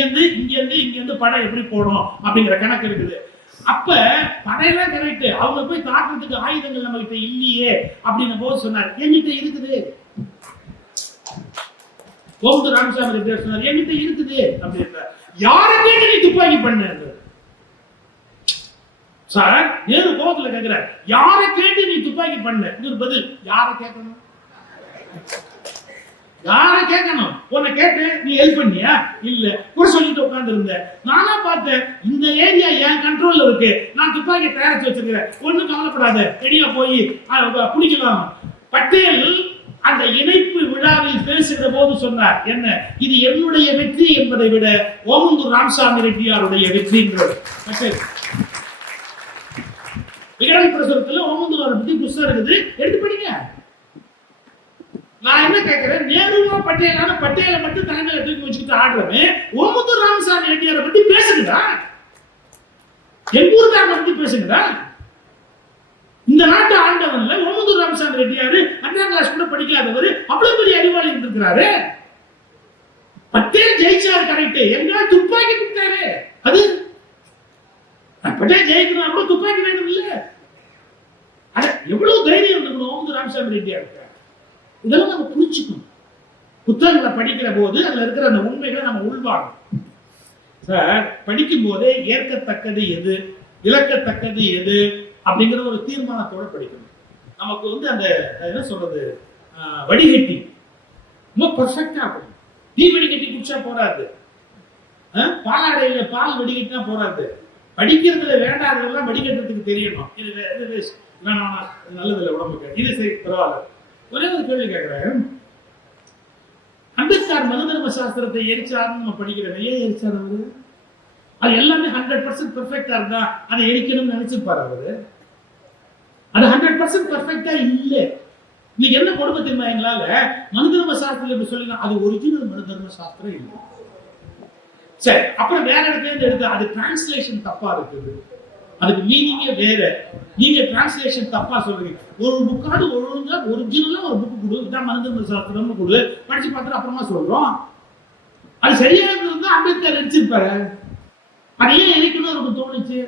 இருந்து படம் எப்படி போடும் அப்படிங்கிற கணக்கு இருக்குது. அப்ப படையெல்லாம் கரெக்ட், அவங்க போய் தாக்குறதுக்கு ஆயுதங்கள் நம்ம கிட்ட இல்லையே அப்படின்னு போது சொன்னார், என்கிட்ட இருக்குது. ஓமந்தூர் ராமசாமி ரெட்டியார் சொன்னார், என்கிட்ட இருக்குது அப்படின்ற. யாரை கேட்டு நீ துப்பாக்கி பண்ண சார்? நேரு கோபத்துல கேட்கிறார், யாரை கேட்டு நீ துப்பாக்கி பண்ண? இது பதில், யாரை கேட்கணும்? யாரை கேட்கணும்? உன்னை கேட்டு நீ ஹெல்ப் பண்ணியா? இல்ல, கூட சொல்லிட்டு உட்கார்ந்து இருந்த. நானா பார்த்தேன், இந்த ஏரியா என் கண்ட்ரோல்ல இருக்கு, நான் துப்பாக்கி தயாரிச்சு வச்சிருக்கிறேன், ஒண்ணும் கவலைப்படாத, ரெடியா போய் பிடிக்கலாம். பட்டேல் அந்த இணைப்பு விழாவில் பேசுகிற போது சொன்னார், என்ன, இது என்னுடைய வெற்றி என்பதை விட ஓமந்தூர் ராமசாமி ரெட்டியாருடைய வெற்றி என்றார் பட்டேல். இடம் பிரசுரத்துல ஓமந்தூராரை பத்தி புத்தகம் இருக்குது, எடுத்து படிங்க. நான் என்ன கேட்கிறேன், நேருவா பட்டேலான பட்டேலை மட்டும் தலைமையில தூக்கி வச்சுக்கிட்டு ஆடுறமே, ஓமந்தூர் ராமசாமி ரெட்டியாரை பத்தி பேசுங்கடா, எங்க ஊருக்காரனை பத்தி பேசுங்கடா. இந்த நாட்டு ஆண்டவன்ல ஓமந்தூர் ராமசாமி ரெட்டியாரு 2ஆம் கிளாஸ் கூட படிக்காதவர் அவ்வளவு பெரிய அறிவாளி இருந்திருக்கிறாரு. பட்டேல் ஜெயிச்சாரு கரெக்ட், எங்க துப்பாக்கி கொடுத்தாரு. அது பட்டேல் ஜெயிக்கணும் அவ்வளவு துப்பாக்கி வேணும் இல்ல, அட எவ்வளவு தைரியம் இருக்கணும் ஓமந்தூர் ராமசாமி ரெட்டியாருக்கு. இதெல்லாம் நம்ம புரிஞ்சுக்கணும். புத்தகங்களை படிக்கிற போது அதுல இருக்கிற அந்த உண்மைகளை நம்ம உள்வாங்கணும். சார் படிக்கும் போதே ஏற்கத்தக்கது எது, இழக்கத்தக்கது எது அப்படிங்கிற ஒரு தீர்மானத்தோட படிக்கணும். நமக்கு வந்து அந்த என்ன சொல்றது, வடிகட்டி ரொம்ப பர்ஃபெக்டா இருக்கும். டீ வடிகட்டி குடிச்சா போறாது, பாலாடையில பால் வடிகட்டினா போறாது. படிக்கிறதுல வேண்டாததெல்லாம் வடிகட்டுறதுக்கு தெரியணும். இது நல்லது இல்லை உடம்புக்கு, இது சரி பரவாயில்ல. ஒரே ஒரு கேள்வி கேட்கிறேன், அம்பேத்கர் மனு தர்ம சாஸ்திரத்தை எரிச்சாருன்னு நம்ம படிக்கிறோம், ஏன் எரிச்சார் அவரு? அது எல்லாமே 100% பெர்ஃபெக்டா இருந்தா அதை எரிக்கணும்னு நினைச்சிருப்பாரு அவரு. அது 100% பெர்ஃபெக்டா இல்ல. நீங்க என்ன கொடுமை தெரியுமா, எங்களால மனு தர்ம சாஸ்திரம் எப்படி சொல்லுங்க, அது ஒரிஜினல் மனு தர்ம சாஸ்திரம் இல்லை. சரி, அப்புறம் வேற இடத்துல இருந்து எடுத்து அது டிரான்ஸ்லேஷன் தப்பா இருக்குது, அதுக்கு மீனிங்கே வேற, நீங்க டிரான்ஸ்லேஷன் தப்பா சொல்றீங்க. ஒரு புக்காவது ஒழுங்கா ஒரிஜினலா ஒரு புக்கு கொடு, இதான் மனு தர்ம சாஸ்திரம்னு கொடு, படிச்சு பார்த்துட்டு அப்புறமா சொல்றோம். அது சரியாக இருந்தா அம்பேத்கர் எரிச்சிருப்பாரு. அது ஏன் எரிக்கணும் அவருக்கு தோணுச்சு?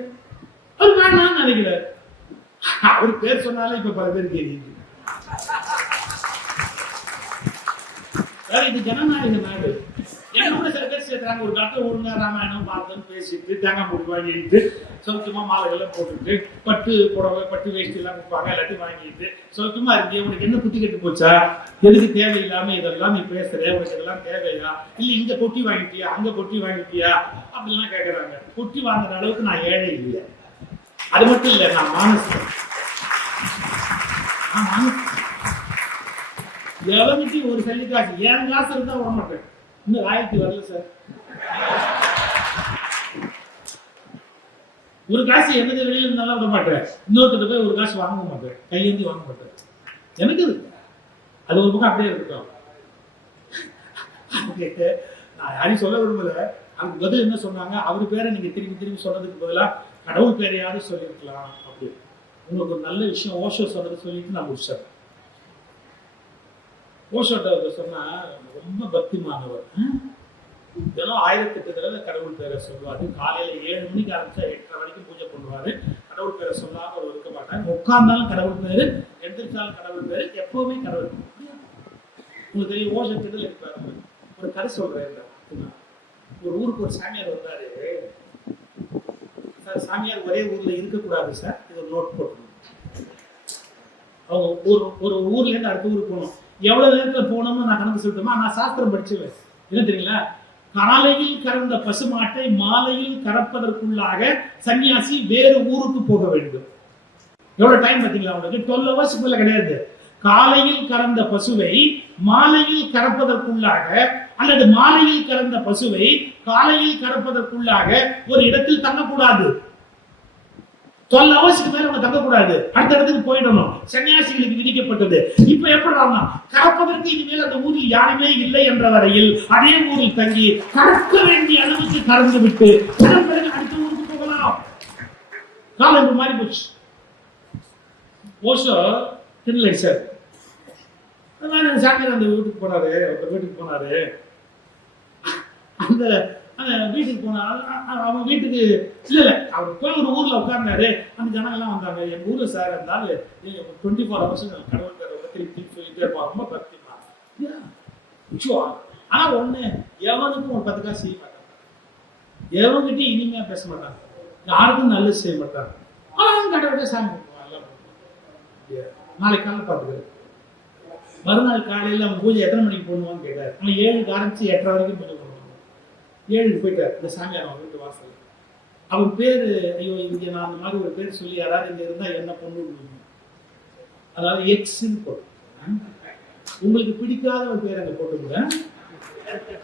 அவர் வேணாம்னு நினைக்கிறார். அவர் பேர் சொன்னாலே இப்ப பல பேருக்கு எரியுது. இது ஜனநாயக நாடு. என்னோட சில பேர் சேர்க்கிறாங்க, ஒரு காலத்துல ஒழுங்கா ராமாயணம் பார்த்தோன்னு பேசிட்டு தேங்காய் மூடி வாங்கிட்டு சொந்தமா மாலைகள்லாம் போட்டுட்டு பட்டு புடவை பட்டு வேஷ்டி எல்லாம் கொடுப்பாங்க, எல்லாத்தையும் வாங்கிட்டு சொந்தமா இருக்கு. உனக்கு என்ன புத்தி கட்டு போச்சா, எதுக்கு தேவையில்லாம இதெல்லாம் நீ பேசுற, உனக்கு இதெல்லாம் தேவையா, இல்ல இங்க பொட்டி வாங்கிட்டியா அங்க பொட்டி வாங்கிட்டியா அப்படிலாம் கேட்கறாங்க. பொட்டி வாங்குற அளவுக்கு நான் ஏழை இல்லை. அது மட்டும் இல்ல, நான் மானசன். எவங்கிட்டையும் ஒரு சல்லி காசு, ஏன் காசு இருந்தா விட மாட்டேன். இன்னும் 1000 வரல சார். ஒரு காசு என்னது வெளியில இருந்தாலும் விட மாட்டேன், இன்னொருத்தர் போய் ஒரு காசு வாங்க மாட்டேன், கையேந்தி வாங்க மாட்டேன். எனக்கு இருக்கு, அது ஒரு பக்கம் அப்படியே இருக்கட்டும். நான் யாரையும் சொல்ல விரும்பல. அதுக்கு பதில் என்ன சொன்னாங்க, அவர் பேரை நீங்க திரும்பி திரும்பி சொன்னதுக்கு பதிலா கடவுள் பேரையாவது சொல்லிருக்கலாம். அப்படி உங்களுக்கு ஒரு நல்ல விஷயம் ஓஷோ சொன்னது சொல்லிட்டு நான் முடிச்சேன். ஓஷோட்ட சொன்னா ரொம்ப பக்திமானவர், தினம் 1008 தடவை கடவுள் பேரை சொல்லுவாரு. காலையில 7 மணிக்கு ஆரம்பிச்சா 8:30 வரைக்கும் பூஜை பண்ணுவாரு. கடவுள் பேரை சொல்லாம அவர் இருக்க மாட்டார். உட்கார்ந்தாலும் கடவுள் பேரு, எந்திரிச்சாலும் கடவுள் பேரு, எப்பவுமே கடவுள். உங்களுக்கு தெரியும் ஓஷோ திடல் இருப்பாரு. ஒரு கதை சொல்றேன். ஒரு ஊருக்கு ஒரு சாமியார் வந்தாரு. சார், சாமியார் ஒரே ஊர்ல இருக்கக்கூடாது சார், இது ஒரு நோட் போட்டணும். அவங்க ஒரு ஊர்ல இருந்து அடுத்த ஊருக்கு போகணும். எவ்வளவு நேரத்துல போனோம்னு நான் கணக்கு சொல்லிட்டோமா, நான் சாஸ்திரம் படிச்சுவேன். என்ன தெரியுங்களா, காலையில் கறந்த பசுமாட்டை மாலையில் கறப்பதற்குள்ளாக சன்னியாசி வேறு ஊருக்கு போக வேண்டும். எவ்வளவு டைம் பார்த்தீங்களா உங்களுக்கு? 12 ஹவர்ஸ்க்குள்ள கிடையாது. காலையில் கறந்த பசுவை மாலையில் கறப்பதற்குள்ளாக அல்லது மாலையில் கறந்த பசுவை காலையில் கறப்பதற்குள்ளாக ஒரு இடத்தில் தங்கக்கூடாது. 12 ஹவர்ஸ்க்கு மேல அவங்க தங்கக்கூடாது, அடுத்த இடத்துக்கு போயிடணும். சன்னியாசிகளுக்கு விதிக்கப்பட்டது. இப்ப எப்படி கறப்பதற்கு இனிமேல் அந்த ஊரில் யாருமே இல்லை என்ற வரையில் அதே ஊரில் தங்கி கறக்க வேண்டிய அளவுக்கு கறந்து விட்டு பிறகு அடுத்த ஊருக்கு போகலாம். காலம் மாறி போச்சு. ஓஷோ இல்லை சார், சாமியார் அந்த வீட்டுக்கு போனாரு. அந்த வீட்டுக்கு போனா அவன் வீட்டுக்கு இல்ல அவர் போய் ஒரு ஊர்ல உட்கார்ந்தாரு. அந்த ஜனங்க எல்லாம் வந்தாங்க. என் ஊர்ல சார் இருந்தாலும் 24 ஹவர்ஸ் கடவுள் பேரை திருப்பி சொல்லிட்டே இருப்பான், ரொம்ப பக்திமா. ஆனா ஒண்ணு, எவனுக்கும் ஒரு 10 காசு செய்ய மாட்டாங்க, எவன்கிட்ட இனிமையா பேச மாட்டாங்க, யாருக்கும் நல்லது செய்ய மாட்டாங்க. ஆனா கடவுளே சாமி கும்பிடுவான். நாளைக்கு காலையில் பார்த்துக்காரு. மறுநாள் காலையில் அவன் பூஜை எத்தனை மணிக்கு போடுவான்னு கேட்டார். அவன் 7க்கு ஆரம்பிச்சு 8:30 வரைக்கும் பூஜை பண்ணுவாங்க. 7க்கு போயிட்டார். இந்த சாமியார் அவன் வீட்டு வாசல். அவன் பேரு, ஐயோ இங்க நான் அந்த மாதிரி ஒரு பேர் சொல்லி யாராவது இங்க இருந்தா என்ன பொண்ணு, அதாவது எக்ஸ்ன்னு போட்டு உங்களுக்கு பிடிக்காத ஒரு பேர் அங்க போட்டுங்க,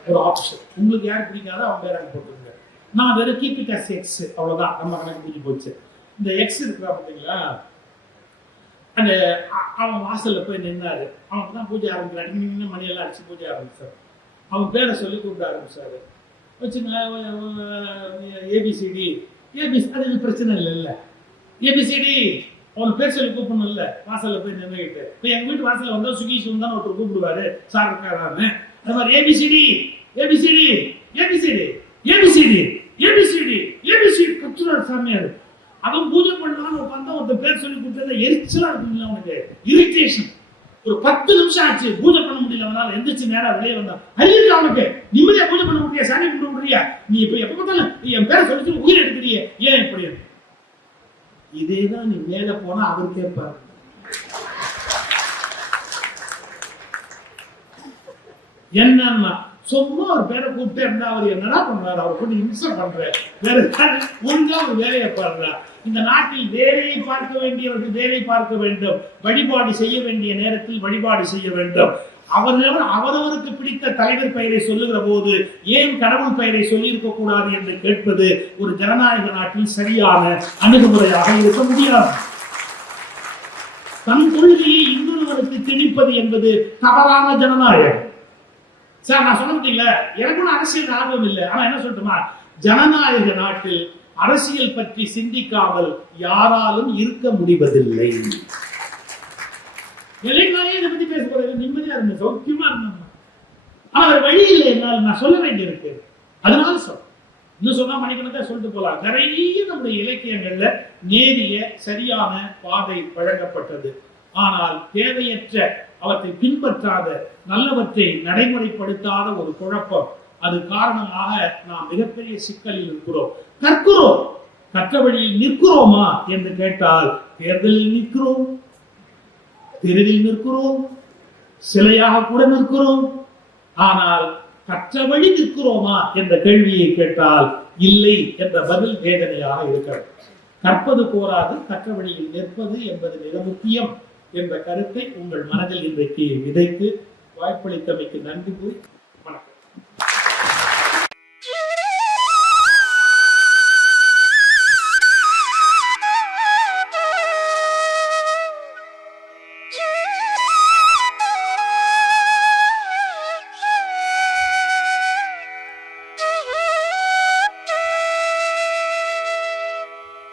ஒரு ஆப்ஷன். உங்களுக்கு யார் பிடிக்காத அவன் பேர் அங்க போட்டுங்க. நான் வெறும் கீப் இட் அஸ் எக்ஸ், அவ்வளவுதான். நம்ம கணக்கு பிடிச்சி போச்சு. இந்த எக்ஸ் இருக்கிறா பார்த்தீங்களா, அந்த அவன் வாசல்ல போய் நின்னாரு. அவனுக்கு தான் பூஜை ஆரம்பிக்கிறான். மணியெல்லாம் அடிச்சு பூஜை ஆரம்பிச்சார். அவன் பேரை சொல்லி கூப்பிட ஆரம்பிச்சாரு. வச்சுங்க ஏபிசிடி. அது பிரச்சனை இல்லைல்ல. ஏபிசிடி அவன் பேர் சொல்லி கூப்பிடணும் இல்ல. வாசல்ல போய் நின்றுகிட்டு இப்போ எங்க வீட்டு வாசல்ல வந்தா சுகீஷன் தான் ஒருத்தர் கூப்பிடுவாரு, சார் இருக்காரான்னு. அது மாதிரி A B C D A B C D A B C D A B C D A B C D A B C D கத்துறாரு சாமியார். அவன் பூஜை பண்ணலான்னு உட்காந்து ஒருத்தர் பேர் சொல்லி கூப்பிட்டு எரிச்சலா இருக்குங்களா அவனுக்கு, இரிட்டேஷன். ஒரு 10 நிமிஷம் ஆச்சு பூஜை பண்ண முடியல. அவனால எந்திரிச்சு நேரா வெளியே வந்தான். அறிவிக்க அவனுக்கு நிம்மதியா பூஜை பண்ண முடியா, சாமி கும்பிட முடியா, நீ இப்ப எப்ப பார்த்தாலும் என் பேரை சொல்லி உயிர் எடுக்கிறிய, ஏன் இப்படி? இதேதான் நீ மேல போனா அவர் கேட்பாரு. என்னன்னா சும்மா ஒரு பேரை கூப்பிட்டு இருந்தா அவர் என்னடா பண்றாரு, அவர் கொண்டு இம்சை பண்ற வேற ஒழுங்கா ஒரு வேலையை பாடுறா. இந்த நாட்டில் வேலையை பார்க்க வேண்டியவர்கள் வேலை பார்க்க வேண்டும், வழிபாடு செய்ய வேண்டிய நேரத்தில் வழிபாடு செய்ய வேண்டும். அவரவருக்கு பிடித்த தலைவர் பெயரை சொல்லுகிற போது ஏன் கடவுள் பெயரை சொல்லி இருக்க கூடாது என்று கேட்பது ஒரு ஜனநாயக நாட்டில் சரியான அணுகுமுறையாக இருக்க முடியாது. தன் கொள்கையை இன்னொருவருக்கு திணிப்பது என்பது தவறான ஜனநாயகம். சார் நான் சொல்ல எனக்கு அரசியல் ஆர்வம் இல்லை, ஆனா என்ன சொல்லட்டுமா, ஜனநாயக நாட்டில் அரசியல் பற்றி சிந்திக்காமல் யாராலும் இருக்க முடிவதில்லை. இதை பத்தி பேச போறது நிம்மதியா இருந்த சௌக்கியமா இருந்தாங்க. ஆனா அவர் வழி இல்லை, என்னால் நான் சொல்ல வேண்டியிருக்கு. அதனால சொல்ல இன்னும் சொன்னா மணிக்கணக்கா சொல்லிட்டு போலாம். நிறைய நம்முடைய இலக்கியங்கள்ல நேரிய சரியான பாதை வழங்கப்பட்டது. ஆனால் தேவையற்ற அவற்றை பின்பற்றாத நல்லவற்றை நடைமுறைப்படுத்தாத ஒரு குழப்பம், அது காரணமாக நாம் மிகப்பெரிய சிக்கலில் இருக்கிறோம். கற்கிறோம், கற்ற வழியில் நிற்கிறோமா என்று கேட்டால் தேர்தலில் நிற்கிறோம், தெருவில் நிற்கிறோம், சிலையாக கூட நிற்கிறோம். ஆனால் கற்ற வழி நிற்கிறோமா என்ற கேள்வியை கேட்டால் இல்லை என்ற பதில் வேதனையாக இருக்கிறது. கற்பது போராது, கற்ற வழியில் நிற்பது என்பது மிக முக்கியம் என்ற கருத்தை உங்கள் மனதில் இன்றைக்கு விதைத்து வாய்ப்பளித்தமைக்கு நன்றி கூறி